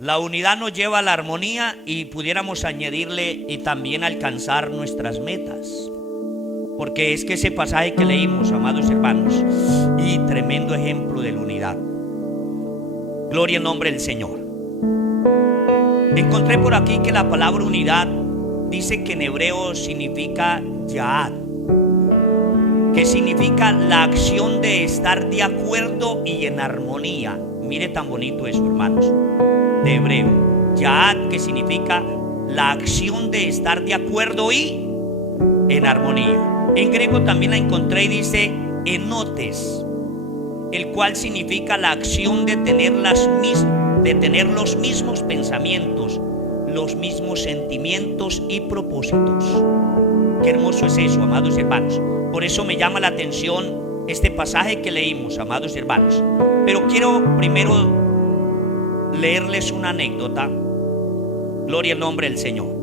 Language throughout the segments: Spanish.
La unidad nos lleva a la armonía y pudiéramos añadirle y también alcanzar nuestras metas. Porque es que ese pasaje que leímos, amados hermanos, y tremendo ejemplo de la unidad. Gloria al nombre del Señor. Encontré por aquí que la palabra unidad dice que en hebreo significa ya'ad, que significa la acción de estar de acuerdo y en armonía. Mire tan bonito eso, hermanos, de hebreo. Ya'ad, que significa la acción de estar de acuerdo y en armonía. En griego también la encontré y dice enotes, el cual significa la acción de tener los mismos pensamientos, los mismos sentimientos y propósitos. Qué hermoso es eso, amados hermanos. Por eso me llama la atención este pasaje que leímos, amados hermanos. Pero quiero primero leerles una anécdota, gloria al nombre del Señor,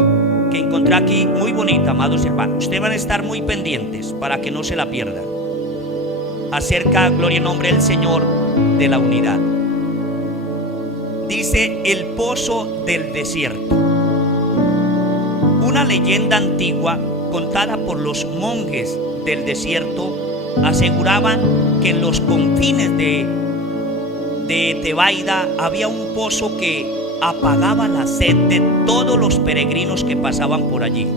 que encontré aquí muy bonita, amados hermanos. Ustedes van a estar muy pendientes para que no se la pierdan. Acerca, gloria al nombre del Señor, de la unidad. Dice el pozo del desierto. Una leyenda antigua contada por los monjes del desierto aseguraban que en los confines de Tebaida había un pozo que apagaba la sed de todos los peregrinos que pasaban por allí.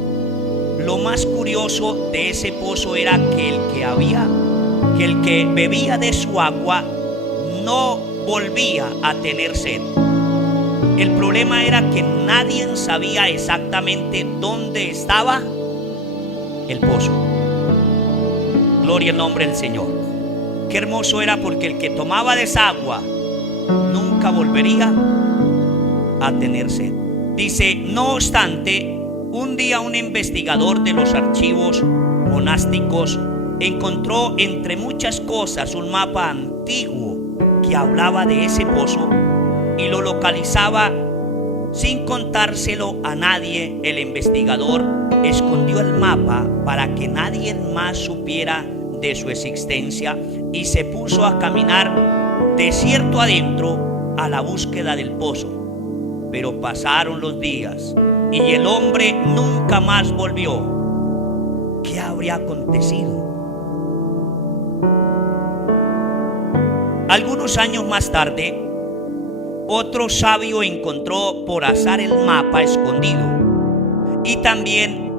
Lo más curioso de ese pozo era que el que bebía de su agua no volvía a tener sed. El problema era que nadie sabía exactamente dónde estaba el pozo. Gloria al nombre del Señor. Qué hermoso era, porque el que tomaba de esa agua nunca volvería a tener sed. Dice, no obstante, un día un investigador de los archivos monásticos encontró entre muchas cosas un mapa antiguo que hablaba de ese pozo y lo localizaba sin contárselo a nadie. El investigador escondió el mapa para que nadie más supiera de su existencia y se puso a caminar desierto adentro a la búsqueda del pozo. Pero pasaron los días y el hombre nunca más volvió. ¿Qué habría acontecido? Algunos años más tarde, otro sabio encontró por azar el mapa escondido y también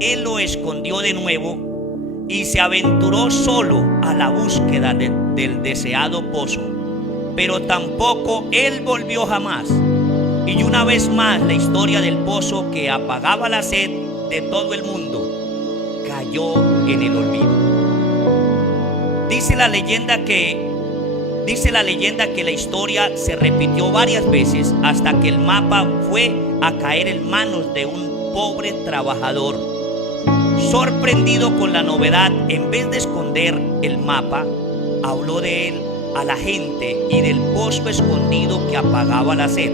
él lo escondió de nuevo y se aventuró solo a la búsqueda del deseado pozo. Pero tampoco él volvió jamás. Y una vez más la historia del pozo que apagaba la sed de todo el mundo cayó en el olvido. Dice la leyenda que la historia se repitió varias veces hasta que el mapa fue a caer en manos de un pobre trabajador. Sorprendido con la novedad, en vez de esconder el mapa, habló de él a la gente y del pozo escondido que apagaba la sed.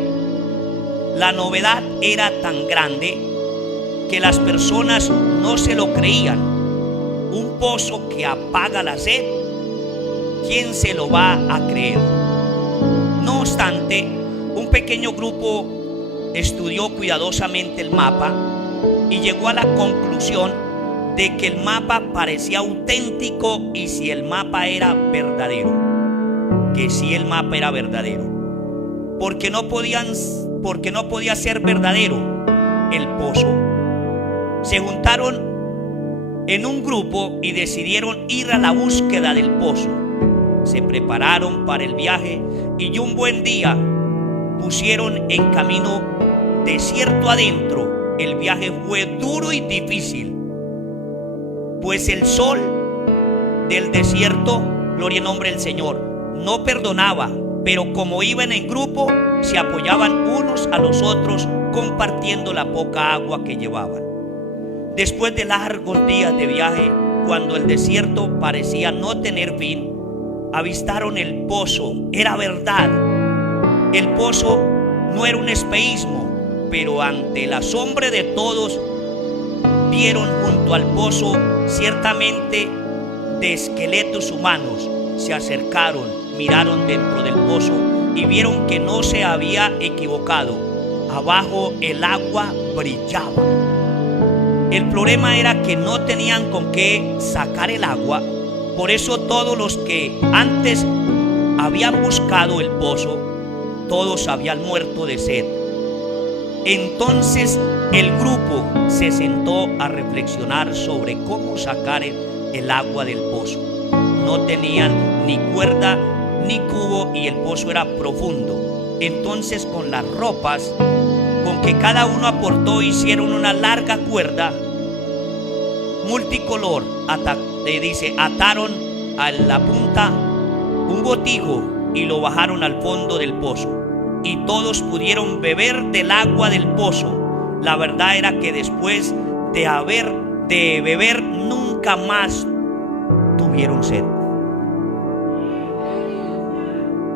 La novedad era tan grande que las personas no se lo creían. Un pozo que apaga la sed, ¿quién se lo va a creer? No obstante, un pequeño grupo estudió cuidadosamente el mapa y llegó a la conclusión de que el mapa parecía auténtico y si el mapa era verdadero. Porque no podía ser verdadero el pozo. Se juntaron en un grupo y decidieron ir a la búsqueda del pozo. Se prepararon para el viaje y un buen día pusieron en camino desierto adentro. El viaje fue duro y difícil, pues el sol del desierto, gloria al nombre del Señor, no perdonaba. Pero como iban en grupo, se apoyaban unos a los otros, compartiendo la poca agua que llevaban. Después de largos días de viaje, cuando el desierto parecía no tener fin, avistaron el pozo. Era verdad. El pozo no era un espeísmo, pero ante el asombro de todos, vieron junto al pozo ciertamente de esqueletos humanos. Se acercaron, miraron dentro del pozo y vieron que no se había equivocado. Abajo el agua brillaba. El problema era que no tenían con qué sacar el agua. Por eso todos los que antes habían buscado el pozo, todos habían muerto de sed. Entonces el grupo se sentó a reflexionar sobre cómo sacar el agua del pozo. No tenían ni cuerda ni cubo y el pozo era profundo. Entonces con las ropas con que cada uno aportó hicieron una larga cuerda multicolor. Ataron a la punta un botijo y lo bajaron al fondo del pozo, y todos pudieron beber del agua del pozo. La verdad era que después de beber nunca más tuvieron sed.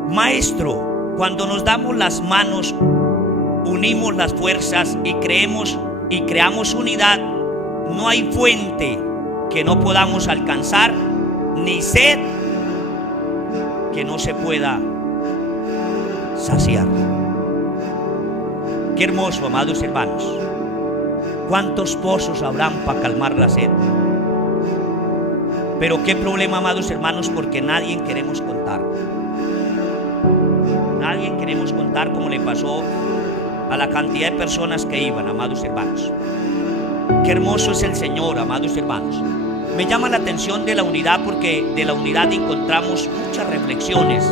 Maestro, cuando nos damos las manos, unimos las fuerzas y creamos unidad, no hay fuente que no podamos alcanzar, ni sed que no se pueda saciar. Qué hermoso, amados hermanos. ¿Cuántos pozos habrán para calmar la sed? Pero qué problema, amados hermanos, porque nadie queremos contar. Nadie queremos contar como le pasó a la cantidad de personas que iban, amados hermanos. Qué hermoso es el Señor, amados hermanos. Me llama la atención de la unidad, porque de la unidad encontramos muchas reflexiones,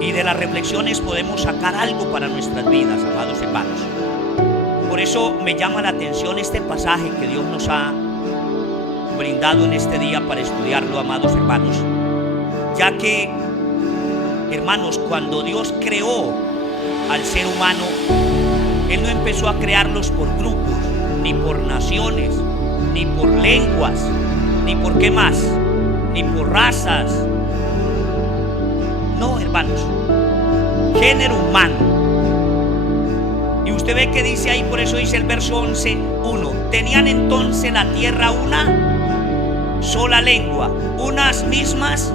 y de las reflexiones podemos sacar algo para nuestras vidas, amados hermanos. Por eso me llama la atención este pasaje que Dios nos ha brindado en este día para estudiarlo, amados hermanos, ya que, hermanos, cuando Dios creó al ser humano, Él no empezó a crearlos por grupos, ni por naciones, ni por lenguas, ni por qué más, ni por razas. No, hermanos, género humano. Y usted ve que dice ahí, por eso dice el verso 11:1: tenían entonces la tierra una sola lengua, unas mismas.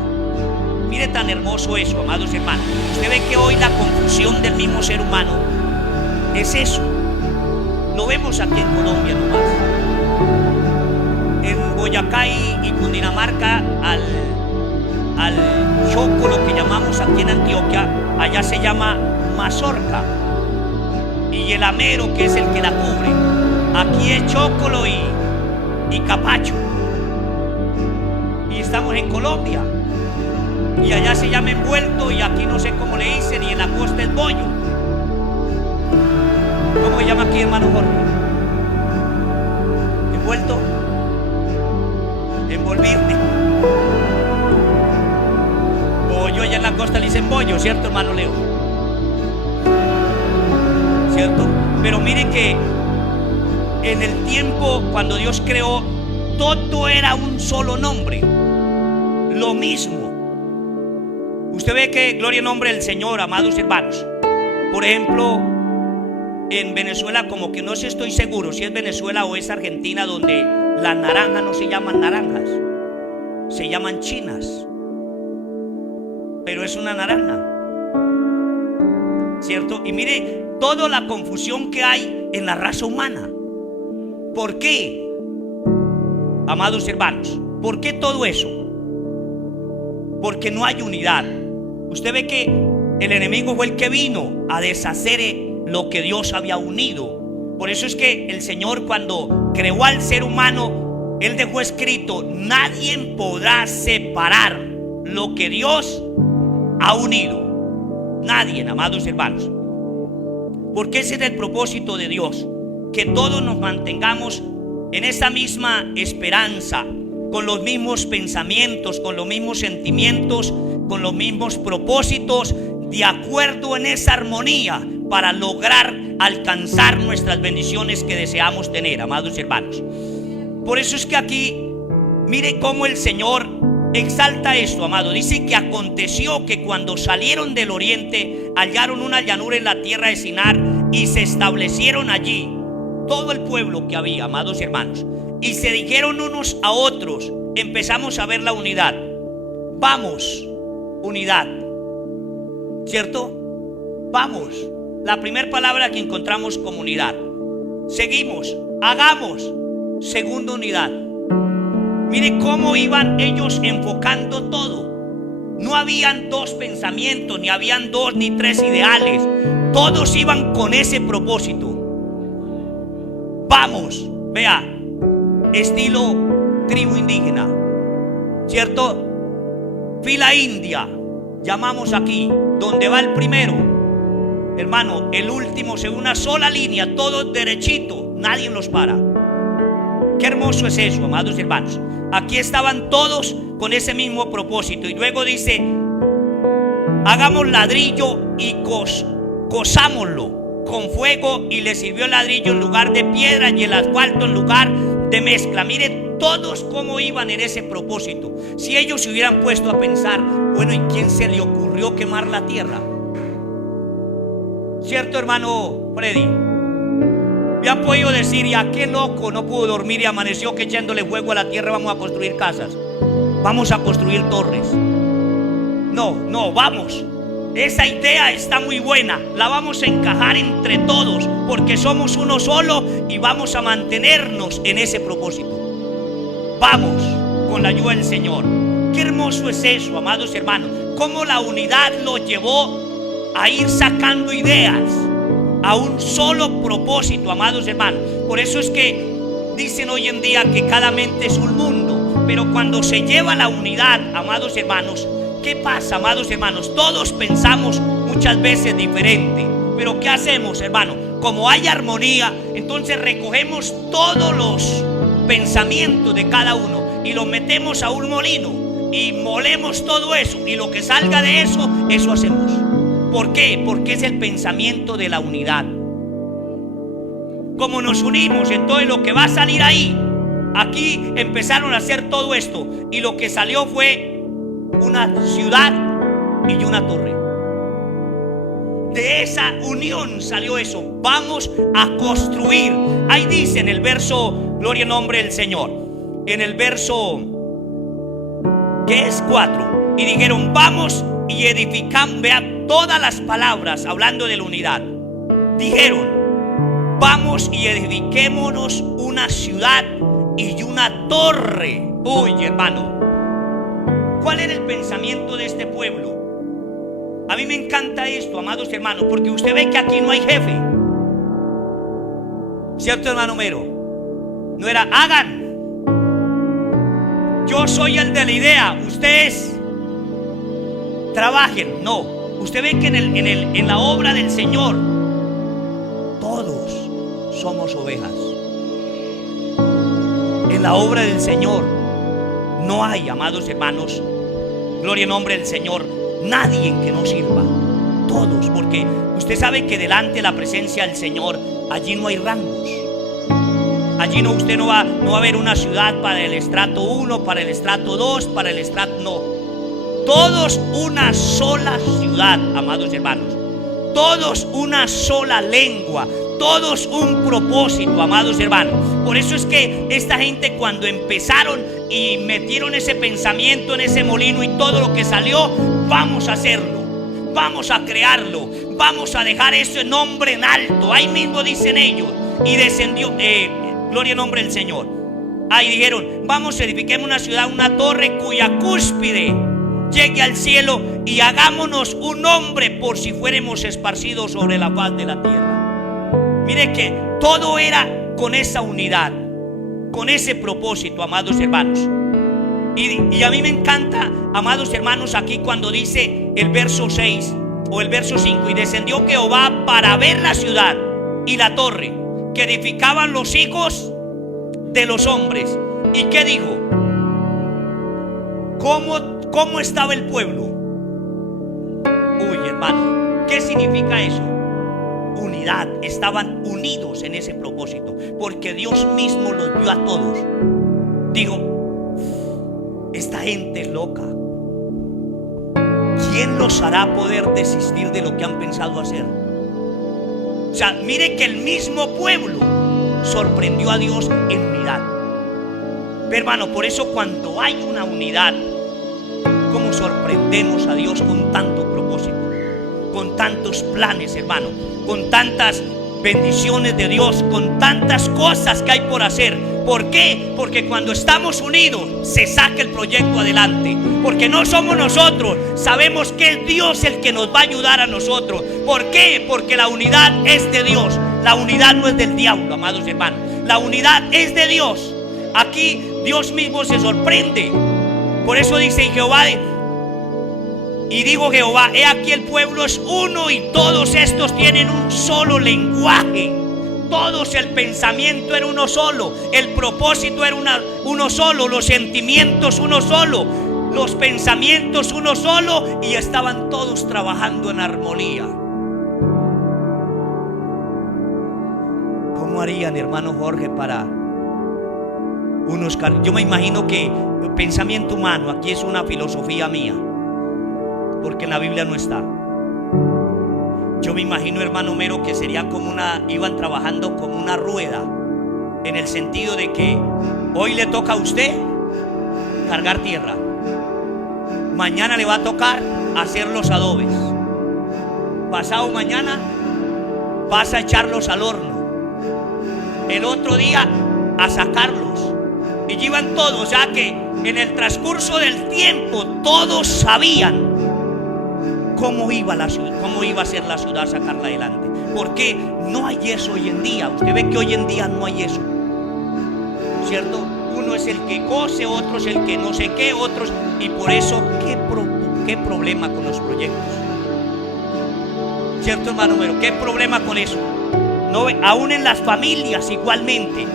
Mire tan hermoso eso, amados hermanos. Usted ve que hoy la confusión del mismo ser humano es eso. Lo vemos aquí en Colombia nomás. En Boyacá y Cundinamarca, al choco, lo que llamamos aquí en Antioquia, allá se llama mazorca, y el amero, que es el que la cubre, aquí es chocolo y capacho. Y estamos en Colombia, y allá se llama envuelto, y aquí no sé cómo le dicen, y en la costa es bollo. ¿Cómo se llama aquí, hermano Jorge? ¿Envuelto? Envolvirte. Bollo, allá en la costa le dicen bollo, ¿cierto, hermano Leo? ¿Cierto? Pero mire que en el tiempo cuando Dios creó, todo era un solo nombre, lo mismo. Usted ve que, gloria al nombre del Señor, amados hermanos. Por ejemplo, en Venezuela, como que no sé, estoy seguro si es Venezuela o es Argentina, donde las naranjas no se llaman naranjas, se llaman chinas, pero es una naranja, ¿cierto? Y mire toda la confusión que hay en la raza humana. ¿Por qué, amados hermanos? ¿Por qué todo eso? Porque no hay unidad. Usted ve que el enemigo fue el que vino a deshacer lo que Dios había unido. Por eso es que el Señor, cuando creó al ser humano, Él dejó escrito: nadie podrá separar lo que Dios ha unido. Nadie, amados hermanos. Porque ese es el propósito de Dios, que todos nos mantengamos en esa misma esperanza, con los mismos pensamientos, con los mismos sentimientos, con los mismos propósitos, de acuerdo en esa armonía, para lograr alcanzar nuestras bendiciones que deseamos tener, amados hermanos. Por eso es que aquí, mire cómo el Señor exalta esto, amado. Dice que aconteció que cuando salieron del oriente, hallaron una llanura en la tierra de Sinar, y se establecieron allí todo el pueblo que había, amados hermanos. Y se dijeron unos a otros, empezamos a ver la unidad. Vamos, unidad. ¿cierto? Vamos. La primera palabra que encontramos, comunidad. Seguimos, hagamos. Segunda unidad. Mire cómo iban ellos enfocando todo. No habían dos pensamientos, ni habían dos ni tres ideales. Todos iban con ese propósito. Vamos, vea, estilo tribu indígena, ¿cierto? Fila india, llamamos aquí, donde va el primero, hermano, el último, según una sola línea, todos derechitos, nadie los para. Qué hermoso es eso, amados hermanos. Aquí estaban todos con ese mismo propósito. Y luego dice: hagamos ladrillo y cosámoslo con fuego. Y le sirvió el ladrillo en lugar de piedra y el asfalto en lugar de mezcla. Miren todos cómo iban en ese propósito. Si ellos se hubieran puesto a pensar, bueno, ¿y quién se le ocurrió quemar la tierra? ¿Cierto, hermano Freddy? Me han podido decir: ya qué loco, no pudo dormir y amaneció que echándole fuego a la tierra vamos a construir casas, vamos a construir torres. No, vamos. Esa idea está muy buena, la vamos a encajar entre todos, porque somos uno solo y vamos a mantenernos en ese propósito. Vamos, con la ayuda del Señor. Qué hermoso es eso, amados hermanos. Cómo la unidad lo llevó a ir sacando ideas a un solo propósito, amados hermanos. Por eso es que dicen hoy en día que cada mente es un mundo. Pero cuando se lleva la unidad, amados hermanos, ¿qué pasa, amados hermanos? Todos pensamos muchas veces diferente. Pero ¿qué hacemos, hermano? Como hay armonía, entonces recogemos todos los pensamientos de cada uno y los metemos a un molino y molemos todo eso, y lo que salga de eso, eso hacemos. ¿Por qué? Porque es el pensamiento de la unidad. Como nos unimos, entonces lo que va a salir ahí, aquí empezaron a hacer todo esto, y lo que salió fue una ciudad y una torre. De esa unión salió eso. Vamos a construir. Ahí dice en el verso, gloria al nombre del Señor, en el verso que es 4, y dijeron: vamos y edificamos. Vea todas las palabras hablando de la unidad. Dijeron: vamos y edifiquémonos una ciudad y una torre. Uy, hermano, ¿cuál era el pensamiento de este pueblo? A mí me encanta esto, amados hermanos, porque usted ve que aquí no hay jefe. ¿Cierto, hermano Mero? No era: hagan, yo soy el de la idea, ustedes trabajen. No, usted ve que en la obra del Señor todos somos ovejas. En la obra del Señor no hay, amados hermanos, gloria al nombre del Señor, nadie que no sirva. Todos, porque usted sabe que delante de la presencia del Señor, allí no hay rangos. Allí no, usted no va a ver una ciudad para el estrato 1, para el estrato 2, para el estrato, no. Todos una sola ciudad, amados hermanos. Todos una sola lengua. Todos un propósito, amados hermanos. Por eso es que esta gente, cuando empezaron y metieron ese pensamiento en ese molino y todo lo que salió, vamos a hacerlo, vamos a crearlo, vamos a dejar ese nombre en alto. Ahí mismo dicen ellos. Y descendió, gloria al nombre del Señor. Ahí dijeron: vamos, edifiquemos una ciudad, una torre cuya cúspide llegue al cielo, y hagámonos un nombre por si fuéramos esparcidos sobre la faz de la tierra. Mire que todo era con esa unidad, con ese propósito, amados hermanos. Y a mí me encanta, amados hermanos, aquí cuando dice el verso 6 o el verso 5: y descendió Jehová para ver la ciudad y la torre que edificaban los hijos de los hombres. ¿Y qué dijo? ¿Cómo estaba el pueblo? Uy, hermano, ¿qué significa eso? Unidad. Estaban unidos en ese propósito, porque Dios mismo los vio a todos. Digo: esta gente es loca. ¿Quién los hará poder desistir de lo que han pensado hacer? O sea, mire que el mismo pueblo sorprendió a Dios en unidad. Pero, hermano, por eso cuando hay una unidad, ¿cómo sorprendemos a Dios con tanto propósito? con tantos planes, hermano, con tantas bendiciones de Dios, con tantas cosas que hay por hacer. ¿Por qué? Porque cuando estamos unidos se saca el proyecto adelante. Porque no somos nosotros, sabemos que es Dios el que nos va a ayudar a nosotros. ¿Por qué? Porque la unidad es de Dios. La unidad no es del diablo, amados hermanos. La unidad es de Dios. Aquí Dios mismo se sorprende. Por eso dice Jehová, y digo Jehová, he aquí el pueblo es uno y todos estos tienen un solo lenguaje. Todos, el pensamiento era uno solo, el propósito era uno solo, los sentimientos uno solo, los pensamientos uno solo, y estaban todos trabajando en armonía. ¿Cómo harían, hermano Jorge, para unos? Yo me imagino que el pensamiento humano, aquí es una filosofía mía, porque en la Biblia no está. Yo me imagino, hermano Mero, que sería como iban trabajando como una rueda, en el sentido de que hoy le toca a usted cargar tierra, mañana le va a tocar hacer los adobes, pasado mañana vas a echarlos al horno, el otro día a sacarlos, y iban todos. O sea que en el transcurso del tiempo todos sabían cómo iba a ser la ciudad, sacarla adelante. Porque no hay eso hoy en día. Usted ve que hoy en día no hay eso, ¿cierto? Uno es el que cose, otro es el que no sé qué, otros. Y por eso, ¿qué problema con los proyectos? ¿Cierto, hermano? Pero ¿qué problema con eso? No, aún en las familias igualmente.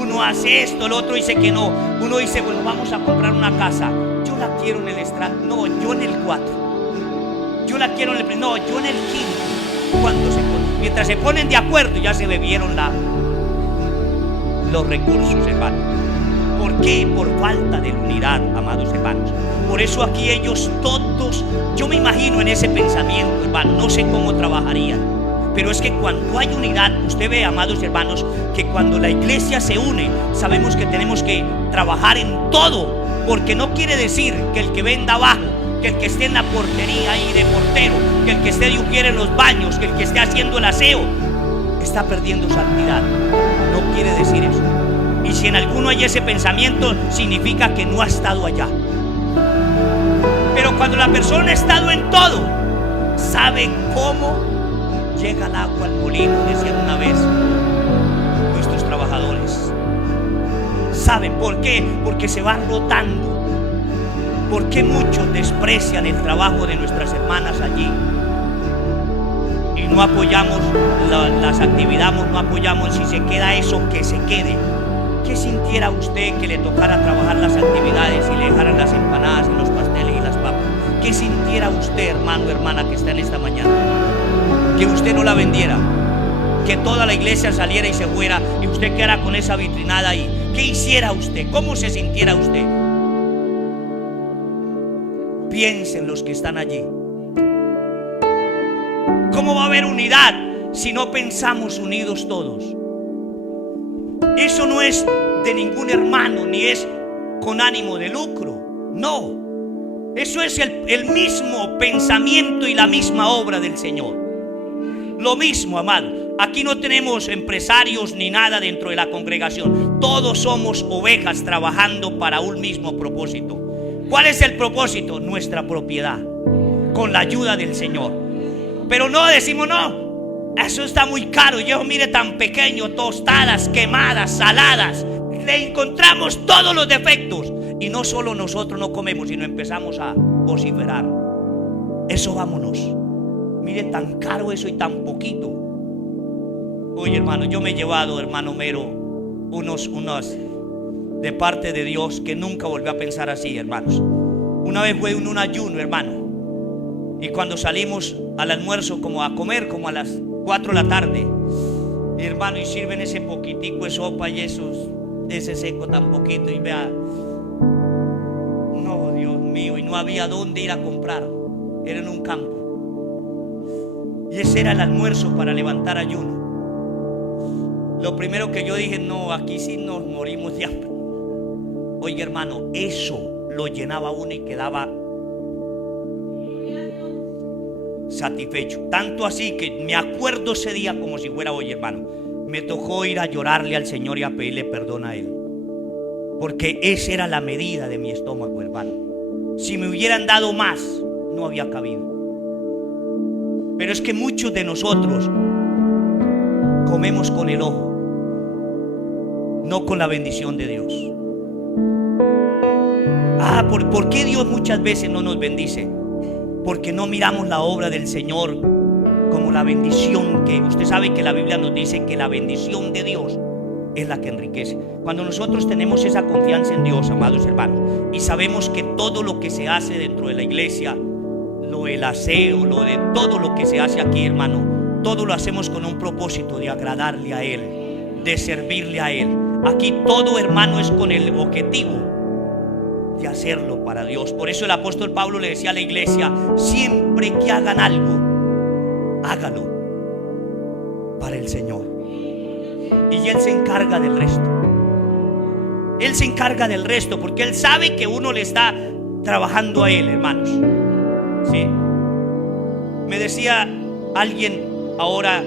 Uno hace esto, el otro dice que no. Uno dice, bueno, vamos a comprar una casa. Yo la quiero en el estrado. No, yo en el 4. Yo la quiero en el... No, yo en el 5. Cuando mientras se ponen de acuerdo, ya se bebieron los recursos, hermano. ¿Por qué? Por falta de unidad, amados hermanos. Por eso aquí ellos todos, yo me imagino en ese pensamiento, hermano, no sé cómo trabajarían. Pero es que cuando hay unidad, usted ve, amados hermanos, que cuando la iglesia se une, sabemos que tenemos que trabajar en todo. Porque no quiere decir que el que venda abajo, que el que esté en la portería ahí de portero, que el que esté de ujier en los baños, que el que esté haciendo el aseo, está perdiendo santidad. No quiere decir eso. Y si en alguno hay ese pensamiento, significa que no ha estado allá. Pero cuando la persona ha estado en todo, sabe cómo llega el agua al molino, decían una vez nuestros trabajadores. ¿Saben por qué? Porque se va rotando. ¿Por qué muchos desprecian el trabajo de nuestras hermanas allí? Y no apoyamos las actividades, no apoyamos. Si se queda eso, que se quede. ¿Qué sintiera usted que le tocara trabajar las actividades y le dejaran las empanadas y los pasteles y las papas? ¿Qué sintiera usted, hermano, hermana, que está en esta mañana? Que usted no la vendiera, que toda la iglesia saliera y se fuera, y usted quedara con esa vitrinada ahí. ¿Qué hiciera usted? ¿Cómo se sintiera usted? Piensen los que están allí. ¿Cómo va a haber unidad si no pensamos unidos todos? Eso no es de ningún hermano, ni es con ánimo de lucro. No, eso es el mismo pensamiento y la misma obra del Señor. Lo mismo, amado. Aquí no tenemos empresarios ni nada dentro de la congregación. Todos somos ovejas trabajando para un mismo propósito. ¿Cuál es el propósito? Nuestra propiedad, con la ayuda del Señor. Pero no decimos, no, eso está muy caro. Yo mire tan pequeño, tostadas, quemadas, saladas. Le encontramos todos los defectos. Y no solo nosotros no comemos, sino empezamos a vociferar. Eso vámonos. Mire tan caro eso y tan poquito. Oye, hermano, yo me he llevado, hermano Mero, unos de parte de Dios que nunca volví a pensar así, hermanos. Una vez fue un ayuno, hermano, y cuando salimos al almuerzo, como a comer, como a las 4 de la tarde, hermano, y sirven ese poquitico de sopa y ese seco tan poquito, y vea, no, Dios mío, y no había dónde ir a comprar, era en un campo, y ese era el almuerzo para levantar ayuno. Lo primero que yo dije, no, aquí sí nos morimos de hambre. Oye, hermano, eso lo llenaba uno y quedaba satisfecho. Tanto así que me acuerdo ese día como si fuera hoy, hermano. Me tocó ir a llorarle al Señor y a pedirle perdón a Él, porque esa era la medida de mi estómago, hermano. Si me hubieran dado más, no había cabido. Pero es que muchos de nosotros comemos con el ojo, no con la bendición de Dios. ¿Por qué Dios muchas veces no nos bendice? Porque no miramos la obra del Señor como la bendición que usted sabe que la Biblia nos dice que la bendición de Dios es la que enriquece. Cuando nosotros tenemos esa confianza en Dios, amados hermanos, y sabemos que todo lo que se hace dentro de la iglesia, lo del aseo, lo de todo lo que se hace aquí, hermano, todo lo hacemos con un propósito de agradarle a Él, de servirle a Él. Aquí todo, hermano, es con el objetivo de hacerlo para Dios. Por eso el apóstol Pablo le decía a la iglesia: siempre que hagan algo, hágalo para el Señor, y Él se encarga del resto. Él se encarga del resto, porque Él sabe que uno le está trabajando a Él, hermanos. ¿Sí? Me decía alguien ahora,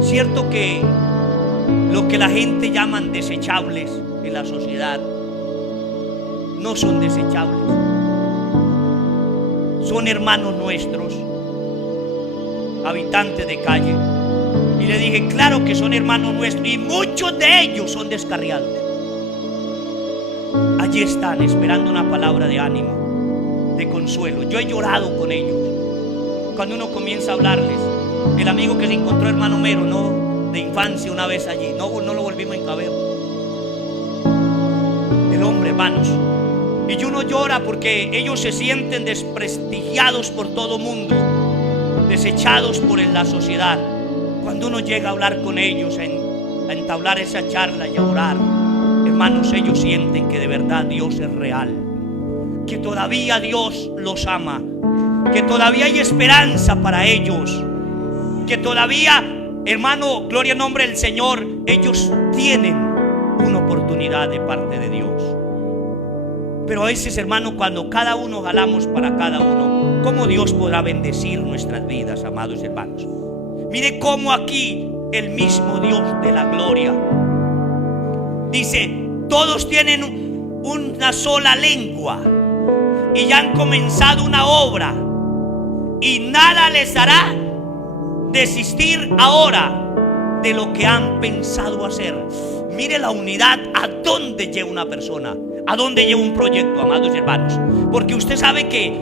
cierto que lo que la gente llaman desechables en la sociedad no son desechables, son hermanos nuestros, habitantes de calle. Y le dije: claro que son hermanos nuestros, y muchos de ellos son descarriados. Allí están esperando una palabra de ánimo, de consuelo. Yo he llorado con ellos cuando uno comienza a hablarles. El amigo que se encontró, hermano Mero, no, de infancia, una vez allí, no lo volvimos a encaber. El hombre, hermanos. Y uno llora porque ellos se sienten desprestigiados por todo mundo, desechados por la sociedad. Cuando uno llega a hablar con ellos, a entablar esa charla y a orar, hermanos, ellos sienten que de verdad Dios es real, que todavía Dios los ama, que todavía hay esperanza para ellos, que todavía, hermano, gloria al nombre del Señor, ellos tienen una oportunidad de parte de Dios. Pero a veces, hermano, cuando cada uno jalamos para cada uno, ¿cómo Dios podrá bendecir nuestras vidas, amados hermanos? Mire cómo aquí el mismo Dios de la gloria dice: todos tienen una sola lengua y ya han comenzado una obra, y nada les hará desistir ahora de lo que han pensado hacer. Mire la unidad, a dónde lleva una persona, a dónde lleva un proyecto, amados hermanos. Porque usted sabe que,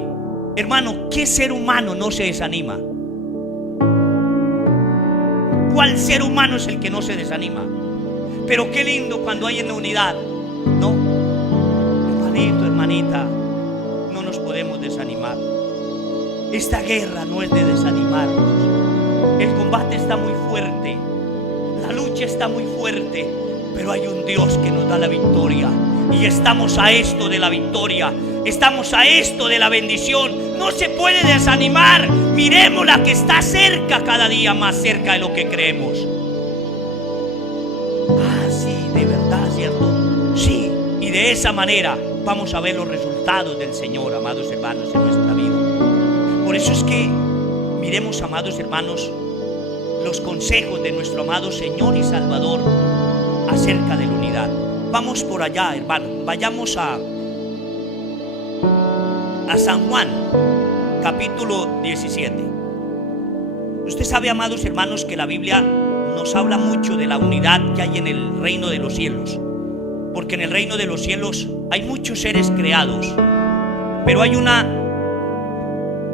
hermano, ¿qué ser humano no se desanima? ¿Cuál ser humano es el que no se desanima? Pero qué lindo cuando hay en la unidad, ¿no? Hermanito, hermanita, no nos podemos desanimar. Esta guerra no es de desanimarnos. El combate está muy fuerte, la lucha está muy fuerte, pero hay un Dios que nos da la victoria. Y estamos a esto de la victoria, estamos a esto de la bendición. No se puede desanimar. Miremos la que está cerca, cada día más cerca de lo que creemos. Sí, de verdad, ¿cierto? Sí, y de esa manera vamos a ver los resultados del Señor, amados hermanos, en nuestra vida. Por eso es que miremos, amados hermanos, los consejos de nuestro amado Señor y Salvador acerca de la unidad. Vamos por allá, hermano. Vayamos a San Juan, capítulo 17. Usted sabe, amados hermanos, que la Biblia nos habla mucho de la unidad que hay en el reino de los cielos. Porque en el reino de los cielos hay muchos seres creados, pero hay una,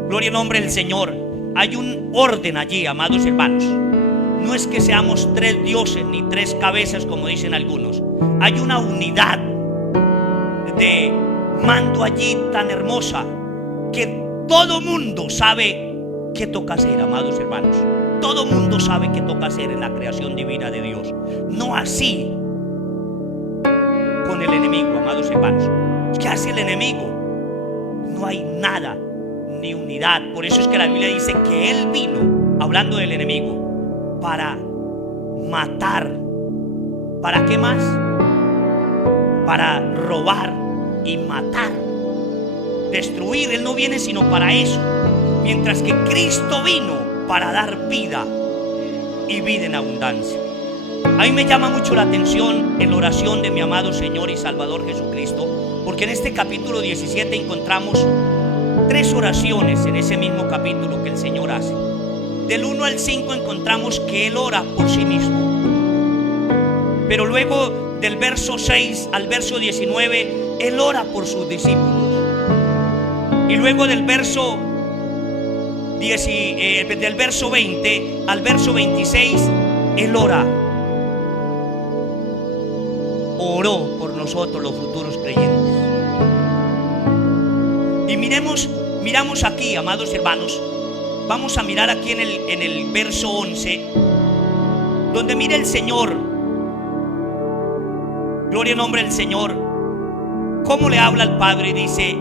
gloria al nombre del Señor, hay un orden allí, amados hermanos. No es que seamos tres dioses ni tres cabezas, como dicen algunos. Hay una unidad de mando allí tan hermosa, que todo mundo sabe qué toca hacer, amados hermanos. Todo mundo sabe qué toca hacer en la creación divina de Dios. No así con el enemigo, amados hermanos. ¿Qué hace el enemigo? No hay nada, ni unidad. Por eso es que la Biblia dice que Él vino, hablando del enemigo, para matar. ¿Para qué más? Para robar y matar, destruir. Él no viene sino para eso. mientras que Cristo vino para dar vida y vida en abundancia. A mí me llama mucho la atención en la oración de mi amado Señor y Salvador Jesucristo, porque en este capítulo 17 encontramos 3 oraciones en ese mismo capítulo que el Señor hace. Del 1 al 5 encontramos que Él ora por sí mismo, pero luego del verso 6 al verso 19 Él ora por sus discípulos, y luego del verso 20 al verso 26 Él oró por nosotros los futuros creyentes. Y miramos aquí, amados hermanos, vamos a mirar aquí en el verso 11, donde mira el Señor, gloria al nombre del Señor, cómo le habla al Padre. Dice: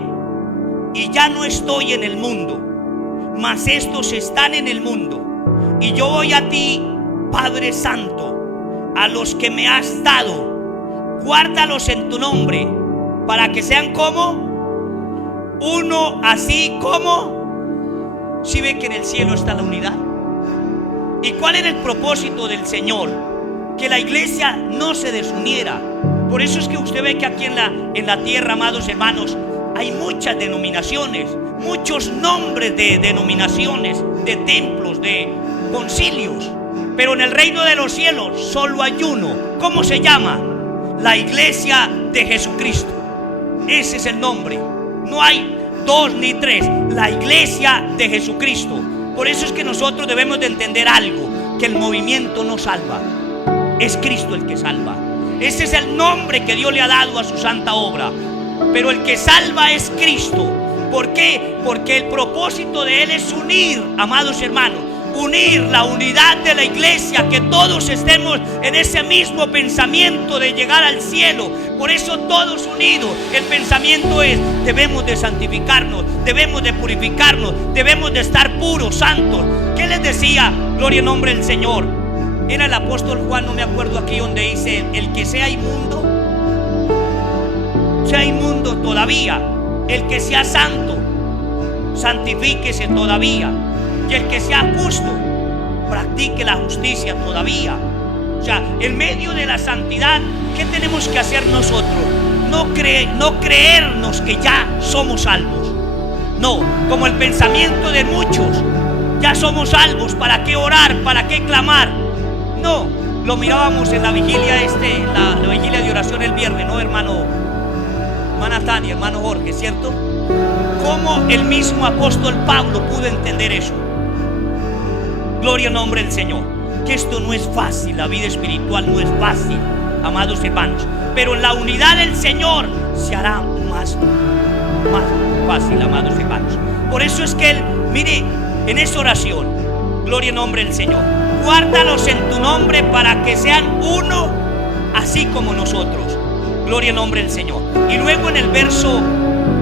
y ya no estoy en el mundo, mas estos están en el mundo, y yo voy a ti, Padre Santo, a los que me has dado, guárdalos en tu nombre, para que sean como uno, así como. ¿Sí ve que en el cielo está la unidad? ¿Y cuál era el propósito del Señor? Que la iglesia no se desuniera. Por eso es que usted ve que aquí en la tierra, amados hermanos, hay muchas denominaciones, muchos nombres de denominaciones, de templos, de concilios, pero en el reino de los cielos solo hay uno. ¿Cómo se llama? La iglesia de Jesucristo. Ese es el nombre. No hay 2 ni 3. La iglesia de Jesucristo. Por eso es que nosotros debemos de entender algo: que el movimiento no salva, es Cristo el que salva. Ese es el nombre que Dios le ha dado a su santa obra. Pero el que salva es Cristo. ¿Por qué? Porque el propósito de Él es unir, amados hermanos, unir la unidad de la iglesia, que todos estemos en ese mismo pensamiento de llegar al cielo. Por eso todos unidos, el pensamiento es: debemos de santificarnos, debemos de purificarnos, debemos de estar puros, santos. ¿Qué les decía? Gloria al nombre del Señor. Era el apóstol Juan, no me acuerdo aquí, donde dice: el que sea inmundo, sea inmundo todavía. El que sea santo, santifíquese todavía. Y el que sea justo, practique la justicia todavía. O sea, en medio de la santidad, ¿qué tenemos que hacer nosotros? No creernos que ya somos salvos. No, como el pensamiento de muchos: ya somos salvos, ¿para qué orar? ¿Para qué clamar? No, lo mirábamos en la vigilia la vigilia de oración el viernes, ¿no, hermana Tania, hermano Jorge, ¿cierto? Cómo el mismo apóstol Pablo pudo entender eso. Gloria al nombre del Señor. Que esto no es fácil, la vida espiritual no es fácil, amados hermanos, pero la unidad del Señor se hará más fácil, amados hermanos. Por eso es que Él, mire, en esa oración, gloria al nombre del Señor: guárdalos en tu nombre, para que sean uno, así como nosotros. Gloria al nombre del Señor. Y luego en el verso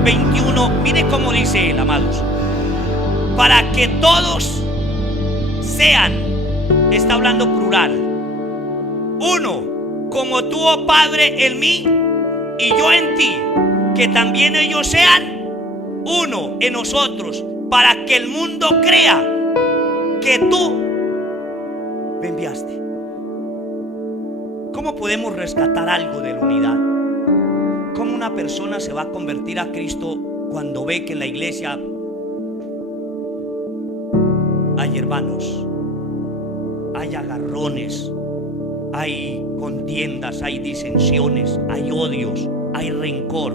21, mire cómo dice Él, amados: para que todos sean, está hablando plural, uno, como tú, oh Padre, en mí y yo en ti, que también ellos sean uno en nosotros, para que el mundo crea que tú me enviaste. ¿Cómo podemos rescatar algo de la unidad? ¿Cómo una persona se va a convertir a Cristo cuando ve que en la iglesia hay hermanos, hay agarrones, hay contiendas, hay disensiones, hay odios, hay rencor?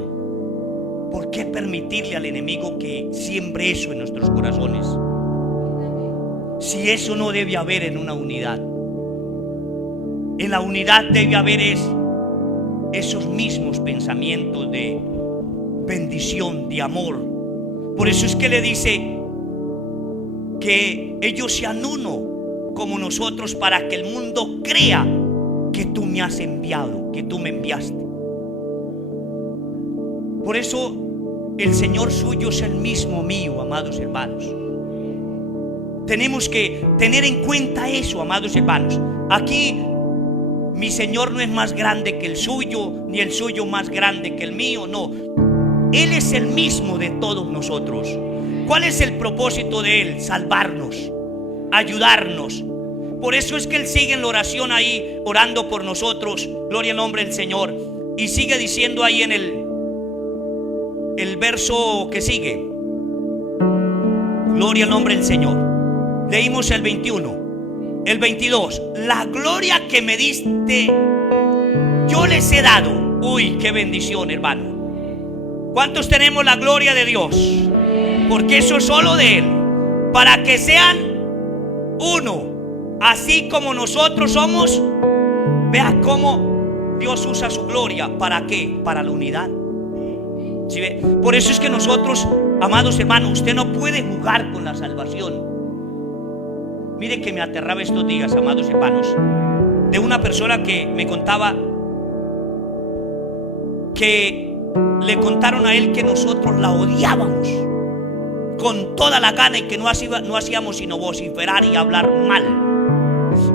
¿Por qué permitirle al enemigo que siembre eso en nuestros corazones? Si eso no debe haber en una unidad. En la unidad debe haber esos mismos pensamientos de bendición, de amor. Por eso es que le dice que ellos sean uno como nosotros, para que el mundo crea que tú me has enviado, que tú me enviaste. Por eso el Señor suyo es el mismo mío, amados hermanos. Tenemos que tener en cuenta eso, amados hermanos. Aquí mi Señor no es más grande que el suyo, ni el suyo más grande que el mío. No, Él es el mismo de todos nosotros. ¿Cuál es el propósito de Él? Salvarnos, ayudarnos. Por eso es que Él sigue en la oración ahí, orando por nosotros. Gloria al nombre del Señor. Y sigue diciendo ahí en el verso que sigue. Gloria al nombre del Señor. Leímos el 21. El 22. La gloria que me diste, yo les he dado. Uy, qué bendición, hermano. ¿Cuántos tenemos la gloria de Dios? Porque eso es solo de Él. Para que sean uno, así como nosotros somos. Vea cómo Dios usa su gloria. ¿Para qué? Para la unidad. ¿Sí ve? Por eso es que nosotros, amados hermanos, usted no puede jugar con la salvación. Mire que me aterraba estos días, amados hermanos, de una persona que me contaba que le contaron a él que nosotros la odiábamos con toda la gana y que no hacíamos sino vociferar y hablar mal.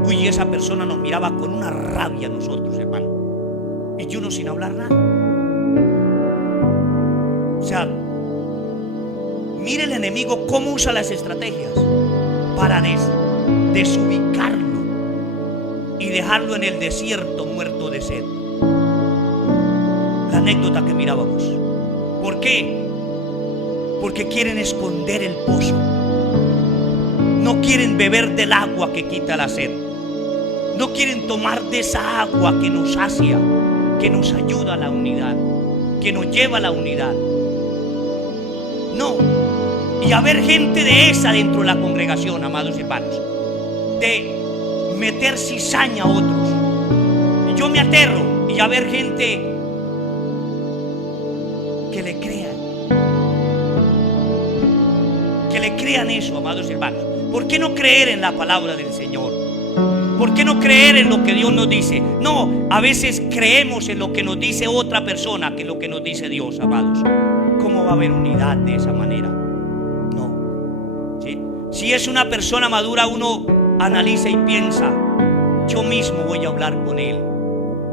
Uy, esa persona nos miraba con una rabia a nosotros, hermano, y yo no sin hablar nada. O sea, mire el enemigo cómo usa las estrategias para desubicarlo y dejarlo en el desierto muerto de sed. La anécdota que mirábamos. ¿Por qué? Porque quieren esconder el pozo. No quieren beber del agua que quita la sed. No quieren tomar de esa agua que nos sacia, que nos ayuda a la unidad, que nos lleva a la unidad. No. Y haber gente de esa dentro de la congregación, amados hermanos, de meter cizaña a otros. Y yo me aterro y haber gente que le crean eso, amados hermanos. ¿Por qué no creer en la palabra del Señor? ¿Por qué no creer en lo que Dios nos dice? No, a veces creemos en lo que nos dice otra persona que en lo que nos dice Dios, amados. ¿Cómo va a haber unidad de esa manera? No. ¿Sí? Si es una persona madura, uno analiza y piensa: yo mismo voy a hablar con él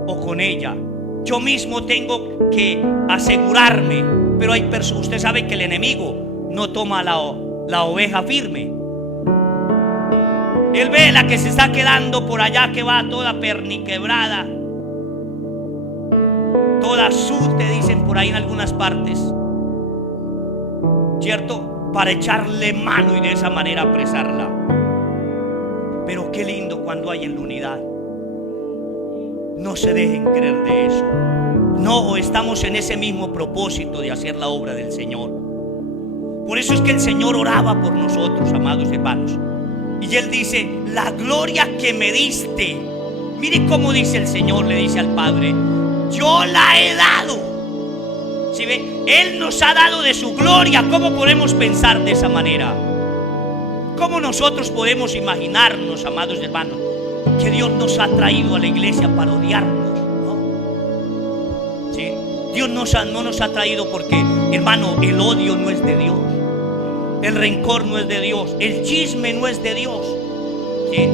o con ella. Yo mismo tengo que asegurarme. Pero hay personas, usted sabe que el enemigo no toma la oveja firme. Él ve la que se está quedando por allá, que va toda perniquebrada, toda te dicen por ahí en algunas partes, ¿cierto? Para echarle mano y de esa manera apresarla. Pero qué lindo cuando hay en la unidad. No se dejen creer de eso. No, estamos en ese mismo propósito de hacer la obra del Señor. Por eso es que el Señor oraba por nosotros, amados hermanos. Y Él dice: la gloria que me diste. Mire cómo dice el Señor, le dice al Padre: yo la he dado. ¿Sí ve? Él nos ha dado de su gloria. ¿Cómo podemos pensar de esa manera? ¿Cómo nosotros podemos imaginarnos, amados hermanos, que Dios nos ha traído a la iglesia para odiarnos? ¿No? ¿Sí? Dios no nos ha traído porque, hermano, el odio no es de Dios. El rencor no es de Dios. El chisme no es de Dios. ¿Sí?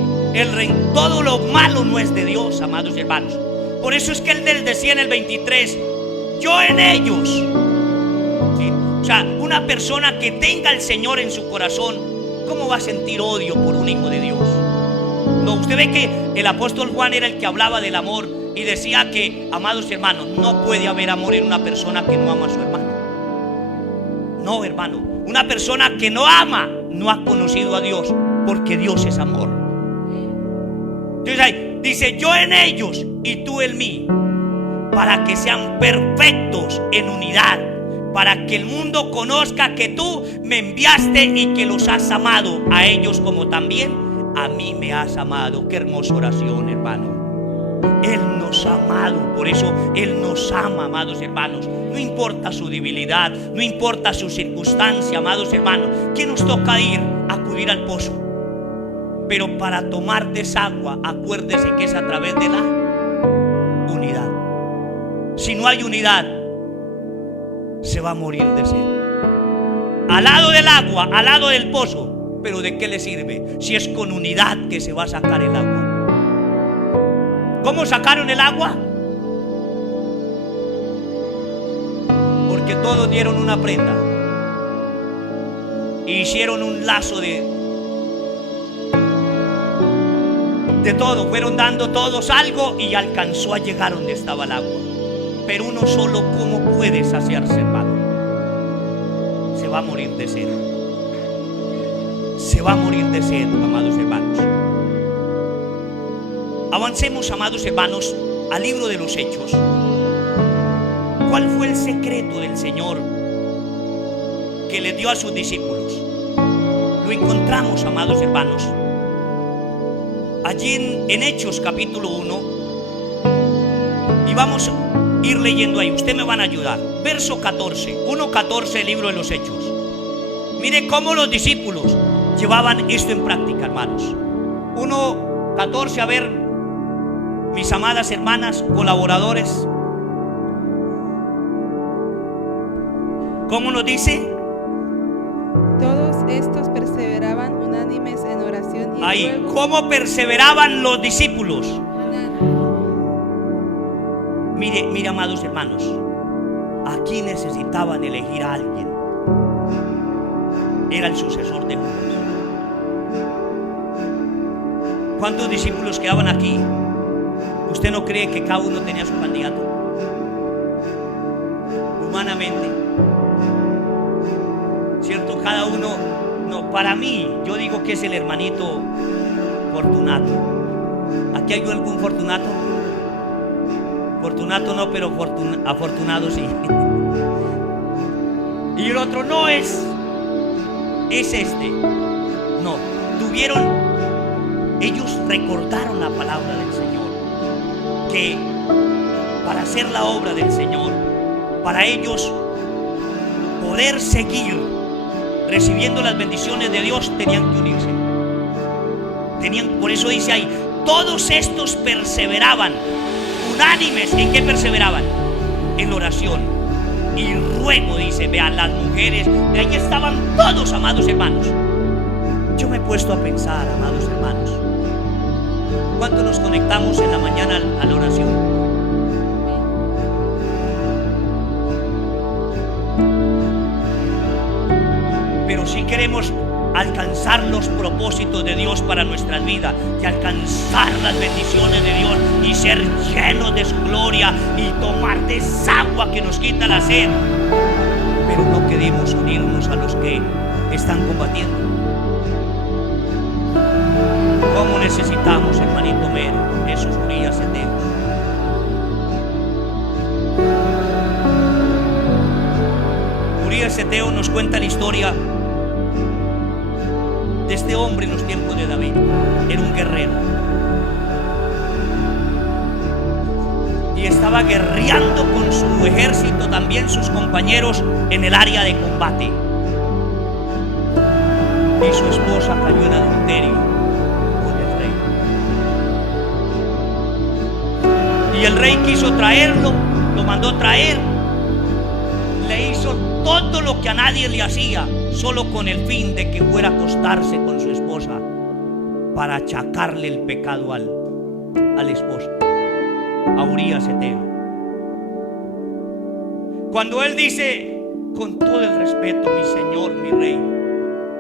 Todo lo malo no es de Dios, amados hermanos. Por eso es que Él decía en el 23: yo en ellos. ¿Sí? O sea, una persona que tenga al Señor en su corazón, ¿cómo va a sentir odio por un hijo de Dios? No, usted ve que el apóstol Juan era el que hablaba del amor y decía que, amados hermanos, no puede haber amor en una persona que no ama a su hermano. No, hermano. Una persona que no ama no ha conocido a Dios, porque Dios es amor. Entonces ahí dice: yo en ellos y tú en mí, para que sean perfectos en unidad, para que el mundo conozca que tú me enviaste y que los has amado a ellos como también a mí me has amado. Qué hermosa oración, hermano. Él nos ha amado, por eso Él nos ama, amados hermanos. No importa su debilidad, no importa su circunstancia, amados hermanos. ¿Qué nos toca ir? Acudir al pozo. Pero para tomar de esa agua, acuérdese que es a través de la unidad. Si no hay unidad, se va a morir de sed. Al lado del agua, al lado del pozo. Pero ¿de qué le sirve si es con unidad que se va a sacar el agua? ¿Cómo sacaron el agua? Porque todos dieron una prenda. y hicieron un lazo de todo. Fueron dando todos algo y alcanzó a llegar donde estaba el agua. Pero uno solo, ¿cómo puede saciarse, hermano? Se va a morir de sed. Se va a morir de sed, amados hermanos. Avancemos, amados hermanos, al libro de los Hechos. ¿Cuál fue el secreto del Señor que le dio a sus discípulos? Lo encontramos, amados hermanos, allí en Hechos capítulo 1. Y vamos a ir leyendo ahí. Ustedes me van a ayudar. Verso 14, 1:14 del libro de los Hechos. Mire cómo los discípulos llevaban esto en práctica, hermanos. 1:14, a ver, mis amadas hermanas, colaboradores, ¿cómo nos dice? Todos estos perseveraban unánimes en oración y ahí, ruego. ¿cómo perseveraban los discípulos? Mire, amados hermanos, aquí necesitaban elegir a alguien. Era el sucesor de Judas. ¿Cuántos discípulos quedaban aquí? ¿Usted no cree que cada uno tenía su candidato? Humanamente, ¿cierto? Cada uno, no, para mí, yo digo que es el hermanito Fortunato. ¿Aquí hay algún Fortunato? Fortunato no, pero afortunado sí. Y el otro no es este. No, ellos recordaron la palabra del Señor, que para hacer la obra del Señor, para ellos poder seguir recibiendo las bendiciones de Dios, tenían que unirse. Por eso dice ahí, todos estos perseveraban unánimes. ¿En qué perseveraban? En oración y ruego, dice. Vean, las mujeres, de ahí estaban todos, amados hermanos. Yo me he puesto a pensar, amados hermanos, ¿cuánto nos conectamos en la mañana a la oración? Pero si queremos alcanzar los propósitos de Dios para nuestras vidas, y alcanzar las bendiciones de Dios y ser llenos de su gloria y tomar de esa agua que nos quita la sed, pero no queremos unirnos a los que están combatiendo. ¿Cómo necesitamos, hermanito Mero, esos Urias Eteos? Urias Eteo nos cuenta la historia de este hombre en los tiempos de David. Era un guerrero y estaba guerreando con su ejército, también sus compañeros, en el área de combate. Y su esposa cayó en adulterio con el rey. Y el rey quiso traerlo, lo mandó traer, le hizo todo lo que a nadie le hacía, solo con el fin de que fuera a acostarse con su esposa, para achacarle el pecado al esposo, a Urias Eteo. Cuando él dice, con todo el respeto, mi señor, mi rey,